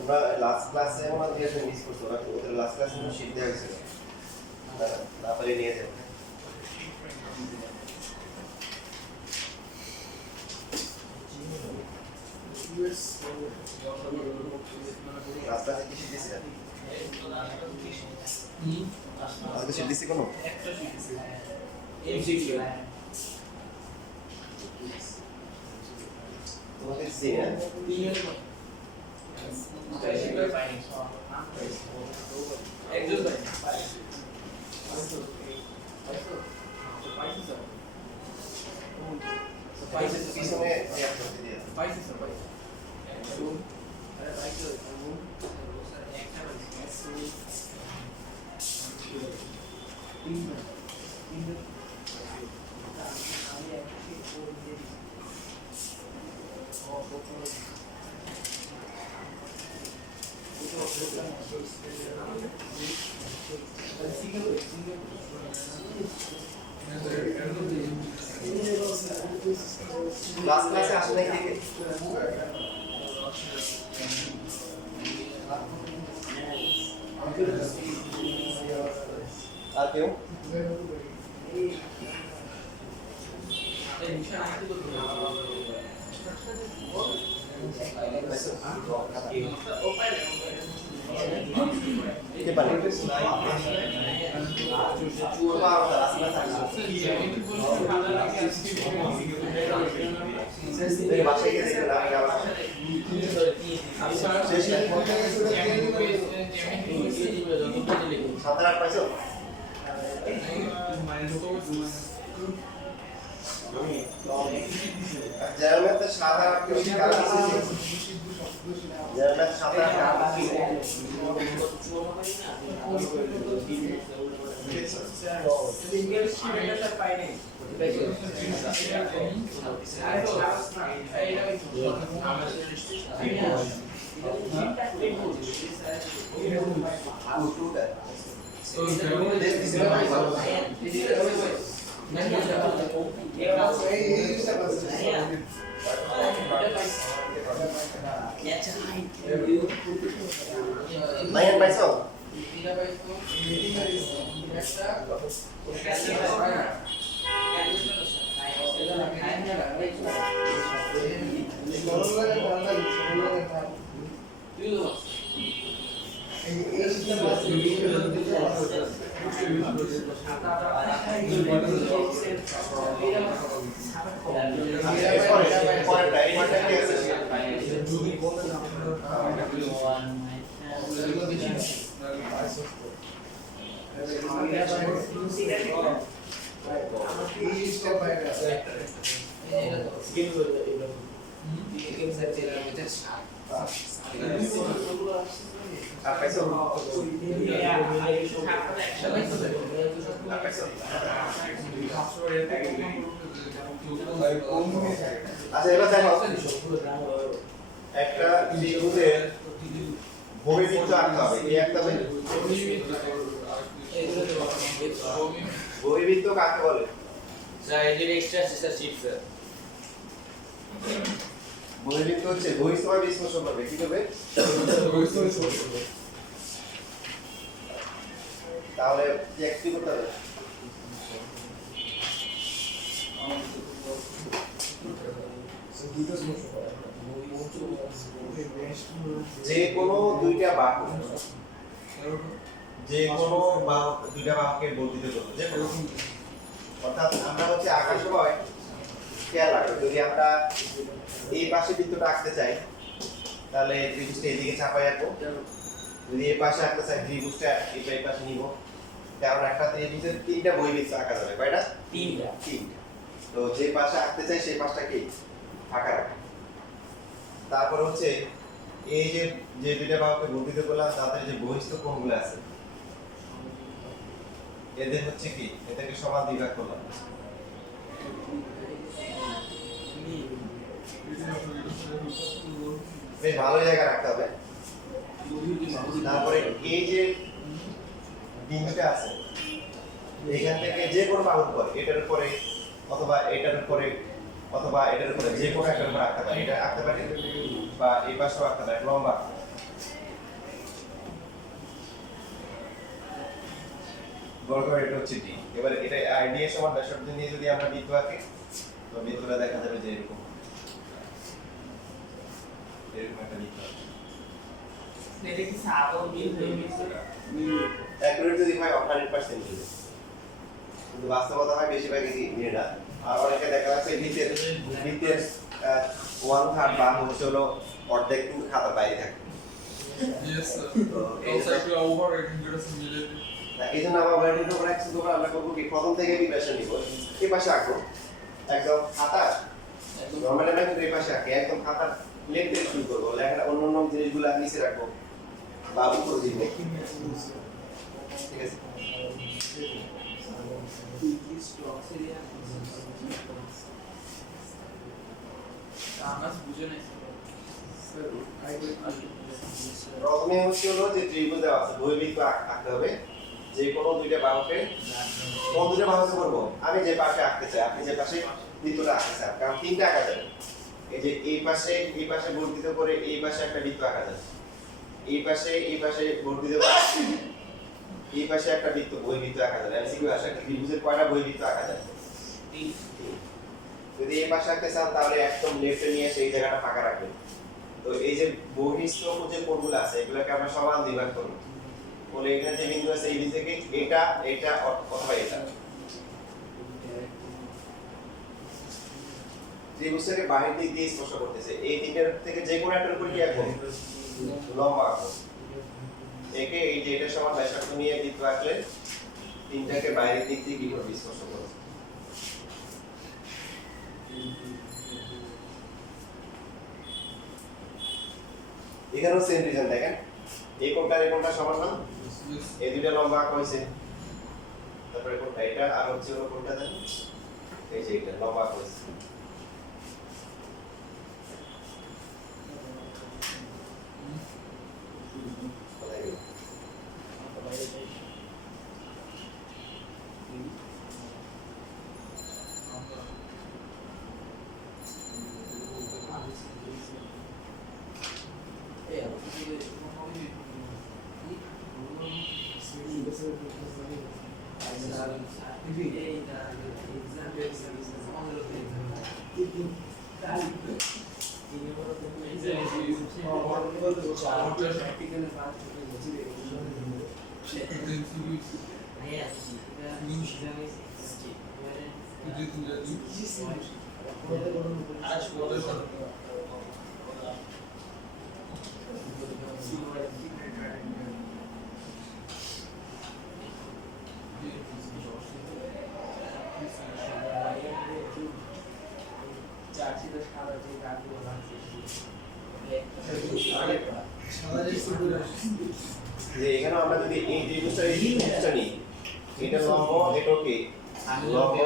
আমরা লাস্ট ক্লাসে আমরা দিয়ে মিস করতে ওরা ওদের লাস্ট ক্লাসে আমরা শীট দেওয়া হয়েছিল, না পারে নিয়ে যাও। লাস্ট ক্লাসে কি শীট দিয়েছিলেন, আজকে শীট দিছি কোনো তোমাকে দিছি না পিছনে লাস্ট ক্লাসে আসলে কি আর কেউ কে পারে এই বাসায় গিয়ে দেখবেন আমি আবার সাঁতার আট পাইছো জ্যামেতে সাঁতার আট বেশি কাজ আছে জ্যামেতে সাঁতার আট নাইন পাইছো আর পাইছো আচ্ছা এবার দেখো একটা ত্রিভুজের বহির্বৃত্ত আঁকতে হবে এই একটা বহির্বৃত্ত কাকে বলে বহির্বৃত্ত হচ্ছে বহিঃস্থভাবে বিশ্লেষণ করবে কি করবে তাহলে কি করতে হবে যে কোনো দুইটা বাহু যে কোনো দুইটা বাহুকে বর্ধিত করবে যে কোনো অর্থাৎ আমরা হচ্ছে আঁকার সময় খেয়াল রাখবো যদি আমরা এই পাশে বৃত্তটা আঁকতে চাই তাহলে ত্রিভুজটা এদিকে চাপাই রাখবো যদি এই পাশে আঁকতে চাই ত্রিভুজটা এই পাশে নিব কারণ একটা ত্রিভুজের তিনটা বহির্বৃত্ত আঁকা যাবে কয়টা তিনটা তো যে পাশে আঁকতে চাই সেই পাশটাকে ফাঁকা রাখবো তারপর হচ্ছে এই যে যে দুইটা বাহুকে বর্ধিত করলাম তাদের যে বহিস্থ কোণগুলো আছে এদের হচ্ছে কি এটাকে সমান দ্বিঘাত করলাম বেশ ভালো জায়গা রাখতে হবে তারপরে এই যে বিন্দুটা আছে এখান থেকে যে কোনো বাহুর উপর এটার উপরে অথবা এটার উপরে অথবা এটার উপরে যে কোনো একটার উপর আঁকতে পারি এটা আঁকতে পারি বা এই পাশেও আঁকতে পারি লম্বা বর্গের এটা হচ্ছে ডি এবার এটা ডি এর সমান ব্যাসার্ধ নিয়ে যদি আমরা বৃত্ত আঁকি তো বৃত্তটা দেখা যাবে যে এরকম একটা বৃত্ত এটা কি সাদা মিল হয়ে গেছে অ্যাকুরেট যদি হয় 100% মিলবে কিন্তু বাস্তবতা হয় বেশিরভাগই মিলে না আর অনেকে দেখা যাচ্ছে বৃত্তের 1/3 বা হচ্ছে হলো অর্ধেক কিন্তু খাতার বাইরে থাকে Yes, sir. Also, if you are over, I can get a simulated. এই জন্য আমার ওয়ার্ডিং উপর একটা সুযোগ আমরা করব কি প্রথম থেকে প্রিপারেশন নিব এই পাশে আঁকবো একদম খাতা নরমালি আমরা কিন্তু এই পাশে আঁকি একদম খাতা লেখা থেকে শুরু করব লেখার অন্য জিনিসগুলো নিচে রাখবো বা উপরে দিব ঠিক আছে প্রথমে হচ্ছে হলো যে ত্রিভুজ দেওয়া আছে বহির্বৃত্ত আঁকতে হবে যে কোনো দুইটা বাহুকে কোন দুইটা বাহুকে করব আমি যে পাশে আঁকতে চাই আপনি যে পাশে বৃত্তটা আঁকতে চান কারণ তিনটা আঁকা যাবে এই যে এই পাশে বর্ধিত করে এই পাশে একটা বৃত্ত আঁকা যাবে এই পাশে বর্ধিত করে এই পাশে একটা বৃত্ত বহির্বৃত্ত আঁকা যাবে এমসিকিউ আসে একটা ত্রিভুজের কয়টা বহির্বৃত্ত আঁকা যায় যদি এই পাশে আঁকতে চান তাহলে একদম লেফটে নিয়ে এসে এই জায়গাটা ফাঁকা রাখবেন তো এই যে বহিস্থ যে কোণগুলো আছে এগুলোকে আমরা সমান দ্বিভাগ করব বলে এখানে যে বিন্দু আছে এই থেকে এটা এটা অথবা এটা ত্রিভুজটাকে বাহির দিক দিয়ে স্পর্শ করতেছে এই তিনটার থেকে যে কোনো একটার উপর কি আঁকবো লম্ব আঁকবো একে এই যে এটা সমান ব্যাসার্ধ নিয়ে বৃত্ত আঁকলে তিনটাকে বাইরের দিক দিয়ে কি করবে স্পর্শ করবে এখানেও সেম রিজন দেখেন এই কোণটা সমান না এই দুইটা লম্বা আঁকা হয়েছে তারপরে কোণটা এটা আর হচ্ছে হলো কোণটা দেন এই যে এটা লম্বা আঁকা হয়েছে কোথায় গেল? যে এখানে আমরা যদি এই ত্রিভুজটা নিই এটা লম্ব এটা কি লম্ব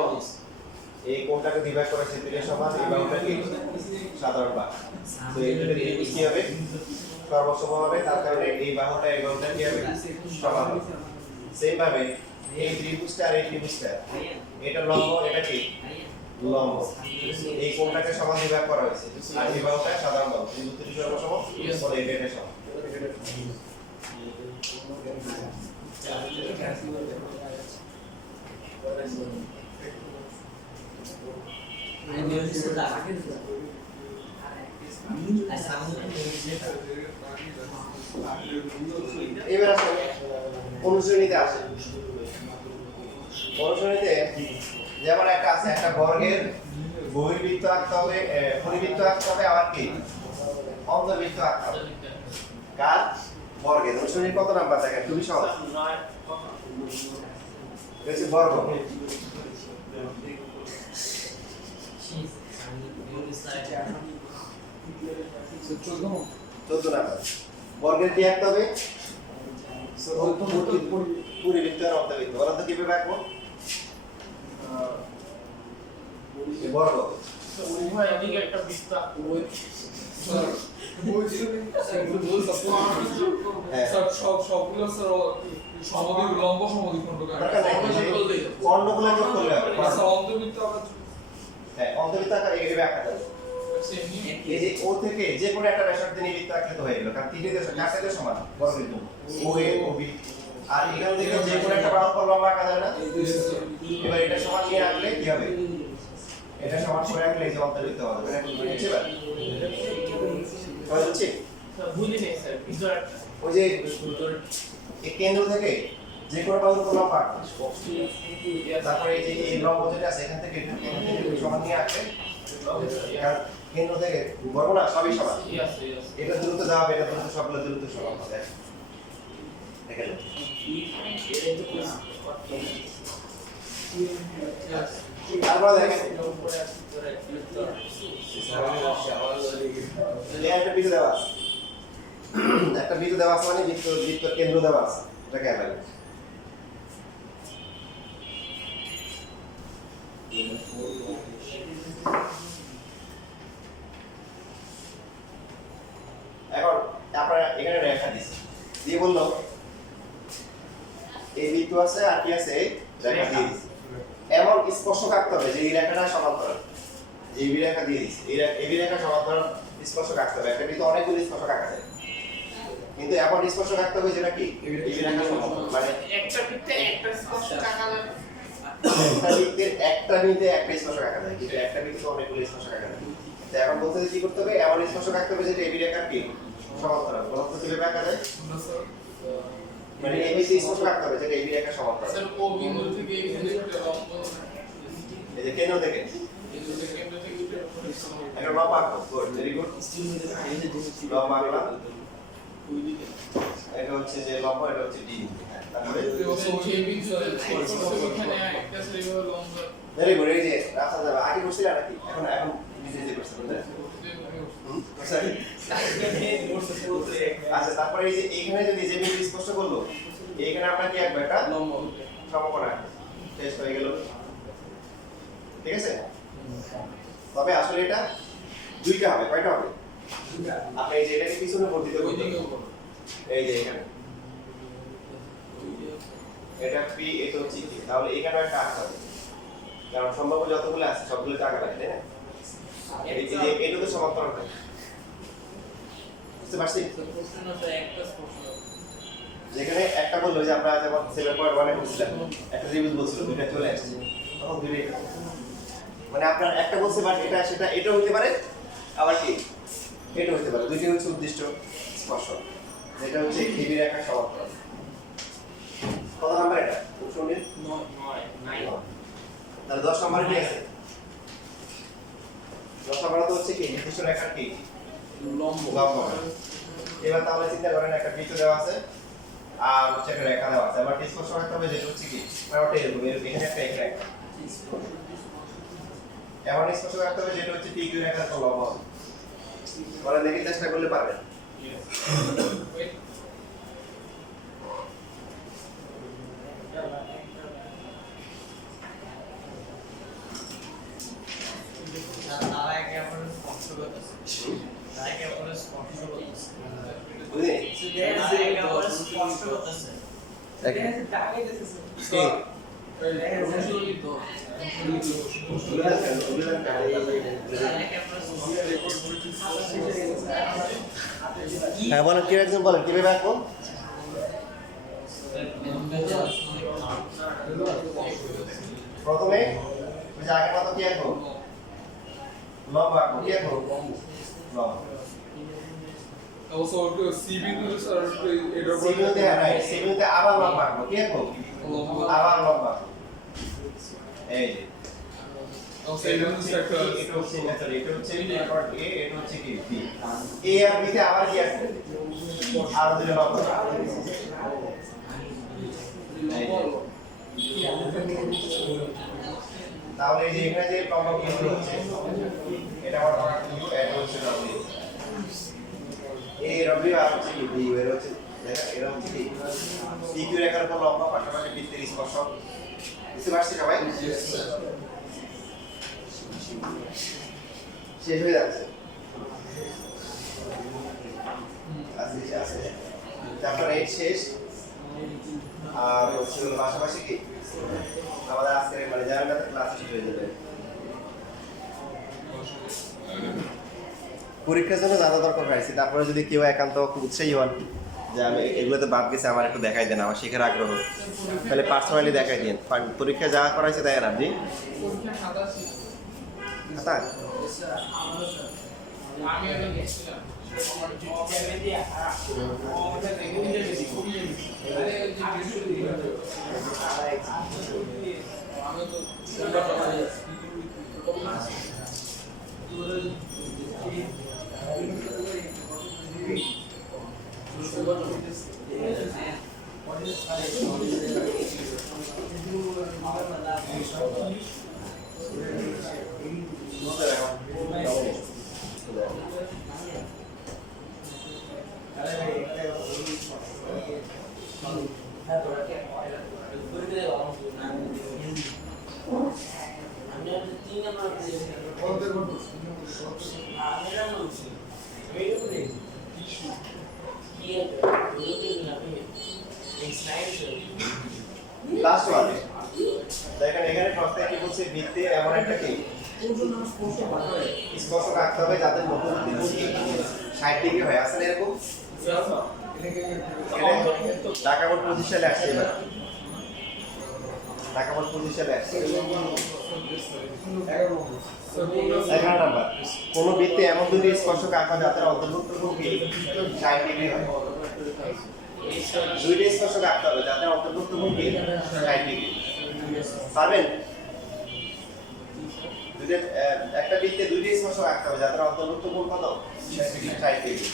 এই কোণটাকে বিভাগ করেছে দুইটা সমান এই বাহুটা কি সাধারণ বাহু তো এই দুটো ত্রিভুজ কি হবে সর্বসম হবে তার কারণে এই বাহুটা এই বাহুটা কি হবে সমান হবে সেম ভাবে এই ত্রিভুজটা আর এই ত্রিভুজটা এটা লম্ব এটা কি লম্ব এই কোণটাকে সমান বিভাগ করা হয়েছে আর এই বাহুটা সাধারণ বাহু ত্রিভুজ ত্রিভুজ সর্বসম বলে এটা সমান এবার আসলে অনুশীলনীতে আসে অনুশীলনীতে যেমন একটা আছে একটা বর্গের বহির্বৃত্ত আঁকতে হবে পরিবৃত্ত আঁকতে হবে আবার কি অন্তর্বৃত্ত আঁকতে হবে কার বর্গের অনুশীলনীর কত নাম্বার দেখেন খুবই সহজ হচ্ছে বর্গ চোদ্দ নাম্বার বর্গের কি আঁকতে হবে পরিবৃত্ত আর অন্তর্বৃত্ত বলেন তো কিভাবে আঁকবো বর্গ সবগুলো সমাধি লম্ব সমাধি অন্যগুলো যোগ করলে হবে অন্তর্বৃত্ত আবার হ্যাঁ অন্তর্বৃত্ত আকার এইভাবে আঁকা যাবে এই যে ও থেকে যে কোনো একটা ব্যাসার্ধ নিয়ে বৃত্ত আঁকলে তো হয়ে গেল কারণ তিনটে দেশ কাটতে সমান বর্গের জন্য ও এ ও বি আর এখান থেকে যে কোনো একটা বাহুর লম্বা আঁকা যাবে না এবার এটা সমান নিয়ে আঁকলে কি হবে এটা সমান করে আঁকলে এই যে অন্তর্বৃত্ত হবে মানে বুঝতে পারছেন সবাই বুঝছি বুঝি নেই স্যার ভিতর ওই যে এই কেন্দ্র থেকে যে কোনো বাহুর লম্বা আঁকবে তারপরে এই যে এই লম্ব যেটা আছে এখান থেকে সমান নিয়ে আঁকলে কেন্দ্র থেকে বর্গ না সবই সমান এটা দূরত্ব দেওয়া হবে এটা দূরত্ব সবগুলো দূরত্ব সমান হবে দেখেন তারপরে দেখেন একটা বৃত্ত দেওয়া আছে একটা বৃত্ত দেওয়া আছে মানে বৃত্ত কেন্দ্র দেওয়া আছে এটা কেন লাগে এখন আপনারা এখানে রেখা দিছি দিয়ে বললো এই বৃত্ত আছে আর কি আছে রেখা দিয়ে দিছি এমন স্পর্শক আঁকতে হবে যে এই রেখাটা সমান্তরাল যে এই রেখা দিয়ে দিছি এই রেখা সমান্তরাল স্পর্শক আঁকতে হবে একটা বৃত্ত অনেকগুলো স্পর্শক আঁকা যায় কিন্তু এমন স্পর্শক আঁকতে হবে যেটা কি এই রেখা সমান্তরাল মানে একটা বৃত্তে একটা স্পর্শক আঁকা যাবে একটা বৃত্তের একটা বৃত্তে একটা স্পর্শক আঁকা যায় কিন্তু একটা বৃত্তে অনেকগুলো স্পর্শক আঁকা যায় তো এখন বলতে কি করতে হবে এমন স্পর্শক আঁকতে হবে যেটা এই রেখার কি সমান্তরাল বলতে কিভাবে আঁকা যায় মানে এবিসি স্পষ্ট রাখতে হবে যেটা এবি রেখা সমান্তরাল। স্যার ও বিন্দু থেকে এখানে একটা লম্ব এই যে কেন্দ্র থেকে কেন্দ্র থেকে একটা লম্ব আঁকো, গুড, ভেরি গুড, লম্ব আঁকলাম, এটা হচ্ছে যে লম্ব, এটা হচ্ছে ডি, তারপরে যে বিন্দু এখানে একটা সেইভাবে লম্ব ভেরি গুড। এই যে রাস্তা যাবে আগে বসছিল নাকি এখন এখন নিজে নিজে করছে বুঝলে? আচ্ছা তারপরে এই যে এইখানে যদি যে বিন্দু স্পষ্ট করলো এইখানে আমরা কি আঁকবো একটা লম্ব সমকোণ আঁকবো, শেষ হয়ে গেল, ঠিক আছে? তবে আসলে এটা দুইটা হবে, কয়টা হবে? আপনি এই যে এটাকে পিছনে বর্ধিত করতে ওইদিকে হবে। এই যে এখানে এটা পি, এটা হচ্ছে কি, তাহলে এখানে একটা আঁকতে হবে, কারণ সম্ভাব্য যতগুলো আছে সবগুলো আঁকা লাগে, তাই না? এই যে এটা তো সমান্তরাল হয়, বুঝতে পারছি? প্রশ্ন তো একটা প্রশ্ন যেখানে একটা বললো যে আমরা যেমন 7.1 এ বলছিলাম একটা ত্রিভুজ বলছিল দুইটা চলে আসছে, তখন দুইটাই মানে আপনার একটা বলছে বাট এটা সেটা এটা হইতে পারে, আবার কি এটা হইতে পারে, দুইটাই হচ্ছে উদ্দিষ্ট স্পর্শক, যেটা হচ্ছে এবি রেখা সমান্তরাল। কত নাম্বার এটা? শুনুন, 9 তাহলে 10 নম্বরে কি আছে? 10 নম্বরে তো হচ্ছে কি নির্দিষ্ট রেখার কি লম্ব লম্ব। এবার তাহলে চিন্তা করেন একটা বৃত্ত দেওয়া আছে আর হচ্ছে একটা রেখা দেওয়া আছে, আমার স্পর্শ রাখতে হবে যেটা হচ্ছে কি ব্যাপারটা এরকম, এখানে একটা এখানে একটা, এমন স্পর্শ রাখতে হবে যেটা হচ্ছে পি কিউ রেখার তো লম্ব হবে। বলে দেখি চেষ্টা করলে পারবেন। তারা একে অপরের স্পর্শ করতেছে তারা একে অপরের স্পর্শ করতেছে বুঝলি? তারা একে অপরের স্পর্শ করতেছে তারা একে অপরের হ্যাঁ বলেন, কি একজন বলেন কিভাবে আঁকবো? প্রথমে ওই যে আগের মতো কি আঁকবো? লম্ব আঁকবো, কি আঁকবো? লম্ব। Also, সি বিন্দু স্যার এটা সিবিউতে হ্যাঁ সিবিউতে আবার লম্ব আঁকবো, কি আঁকবো? আবার লম্ব আঁকবো। এই যে Also, এই বিন্দু একটা এটা হচ্ছে sorry, এটা হচ্ছে রেকর্ড এ, এটা হচ্ছে কি বি। এ আর বি তে আবার কি আঁকবো? আর দুটো লম্ব। তাহলে এই যে এখানে যে লম্ব কি হচ্ছে এটা আমার কিউ, এটা হচ্ছে ডব্লিউ। এই ডব্লিউ আর হচ্ছে কি বি, এর হচ্ছে দেখেন এটা হচ্ছে কি পি কিউ রেখার উপর লম্ব, পাশাপাশি বৃত্তের স্পর্শক। বুঝতে পারছি সবাই? শেষ হয়ে যাচ্ছে। আচ্ছা তারপর এই শেষ আর হচ্ছে পাশাপাশি কি আমাদের আজকের মানে যারা ম্যাথের ক্লাস শেষ হয়ে যাবে। পরীক্ষার জন্য জানা দরকার হয়েছে, তারপরে যদি কেউ একান্ত খুব উৎসাহী হন যে আমি এগুলোতে বাদ গেছে আমার একটু দেখাই দেন, আমার শেখার আগ্রহ, তাহলে পার্সোনালি দেখাই দিন। পরীক্ষা যা করাইছে দেখেন আপনি পরীক্ষা খাতা ছিল খাতা আমি আগে গেছিলাম আমি লাস্ট ওয়ান দেখেন এখানে প্রশ্নে কি বলছে বৃত্তে এমন একটা কি স্পর্শক আঁকতে হবে যাদের মধ্যবর্তী কোণ কি 60 ডিগ্রি হয়, আসলে এরকম ঢাকা বোর্ড 25 সালে আসছে, এবার ঢাকা বোর্ড 25 সালে আসছে 11 নাম্বার। কোন বৃত্তে এমন দুটি স্পর্শক আঁকা যাদের অন্তর্ভুক্ত কোণ কি 60 ডিগ্রি হয়। দুইটা স্পর্শক আঁকতে হবে যাতে অন্তর্ভুক্ত কোণ কি 60 ডিগ্রি পারবেন দুইটা একটা বৃত্তে দুইটা স্পর্শক আঁকতে হবে যাতে অন্তর্ভুক্ত কোণ কত 60 ডিগ্রি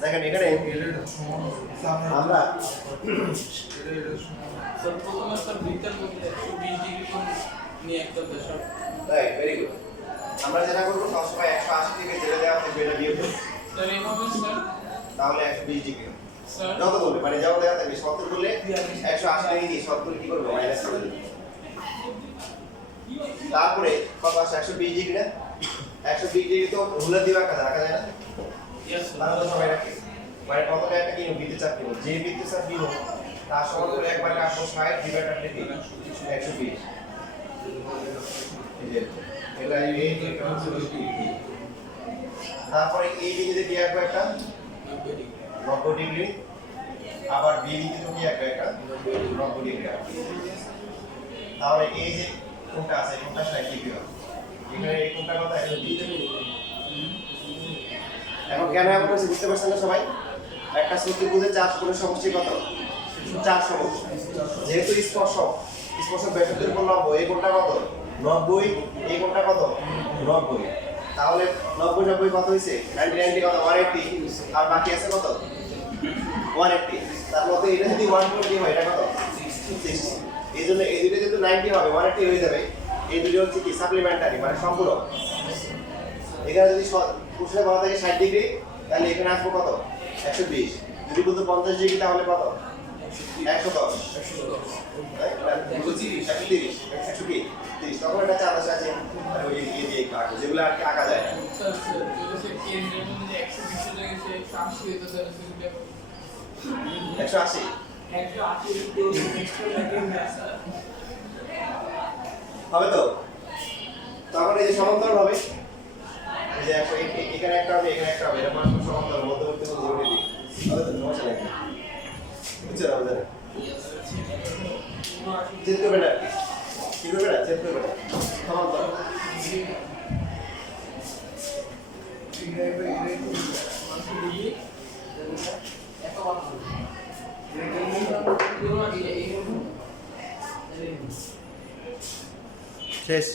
দেখেন এখানে আমরা রাইট ভেরি গুড আমরা যেটা করব সবসময় 180 থেকে যেটা দেওয়া থাকবে এটা বিয়োগ করব তাহলে 120 ডিগ্রি যত বলবে মানে যাও দেওয়া থাকবে 70 বললে 180 থেকে দিয়ে 70 কি করবে মাইনাস করে দেবে তারপরে কত আসে 120 ডিগ্রি না 120 ডিগ্রি তো রুলার দিয়ে রাখা যায় না তাহলে তো সবাই রাখে মানে কতটা একটা কি বিদ্যুৎ চাপ নিব যে বিদ্যুৎ চাপ নিব তার সমান করে একবার কাটবো 60 ডিভাইড আপনি কি 120 এই যে এটা এই তারপরে এই বিন্দুতে কি আসবে একটা 90 ডিগ্রি আবার বি বিন্দুতে কি আসবে একটা 90 ডিগ্রি তাহলে এই যে কোণটা আছে কোণটা 60 ডিগ্রি হবে এখানে এই কোণটা কত 120 এখন কেন এমন হচ্ছে বুঝতে পারছেন না সবাই একটা চতুর্ভুজের 4 কোণের সমষ্টি কত 4 সমষ্টি যেহেতু স্পর্শক ব্যাসার্ধের উপর লম্ব এই কোণটা কত 90 এই কোণটা কত 90 তাহলে 90 কত হইছে 90 কত 180 আর বাকি আছে কত 180 তার মধ্যে এটা যদি 120 হয় এটা কত 60 এইজন্য এই দুটো যেহেতু 90 হবে 180 হয়ে যাবে এই দুটো হচ্ছে কি সাপ্লিমেন্টারি মানে সম্পূরক এখানে যদি প্রশ্নে বলা থাকে 60 ডিগ্রি তাহলে এখানে আসবে কত 120 যদি বলতো 50 ডিগ্রি তাহলে কত 110 130 তখন এটা চাঁদা আছে আর ওই এই যে যেগুলো আর কি আঁকা যায় না একশো আশি হবে তো তখন এই যে সমান্তরাল হবে এই যে এখানে একটা হবে এখানে একটা হবে এটা পরস্পর সমান্তরাল মধ্যবর্তী কোণ ধরে দিই হবে তো সমস্যা নেই বুঝছেন আমাদের চেক করবে না কি করবে না চেক করবে না সমান্তরাল শেষ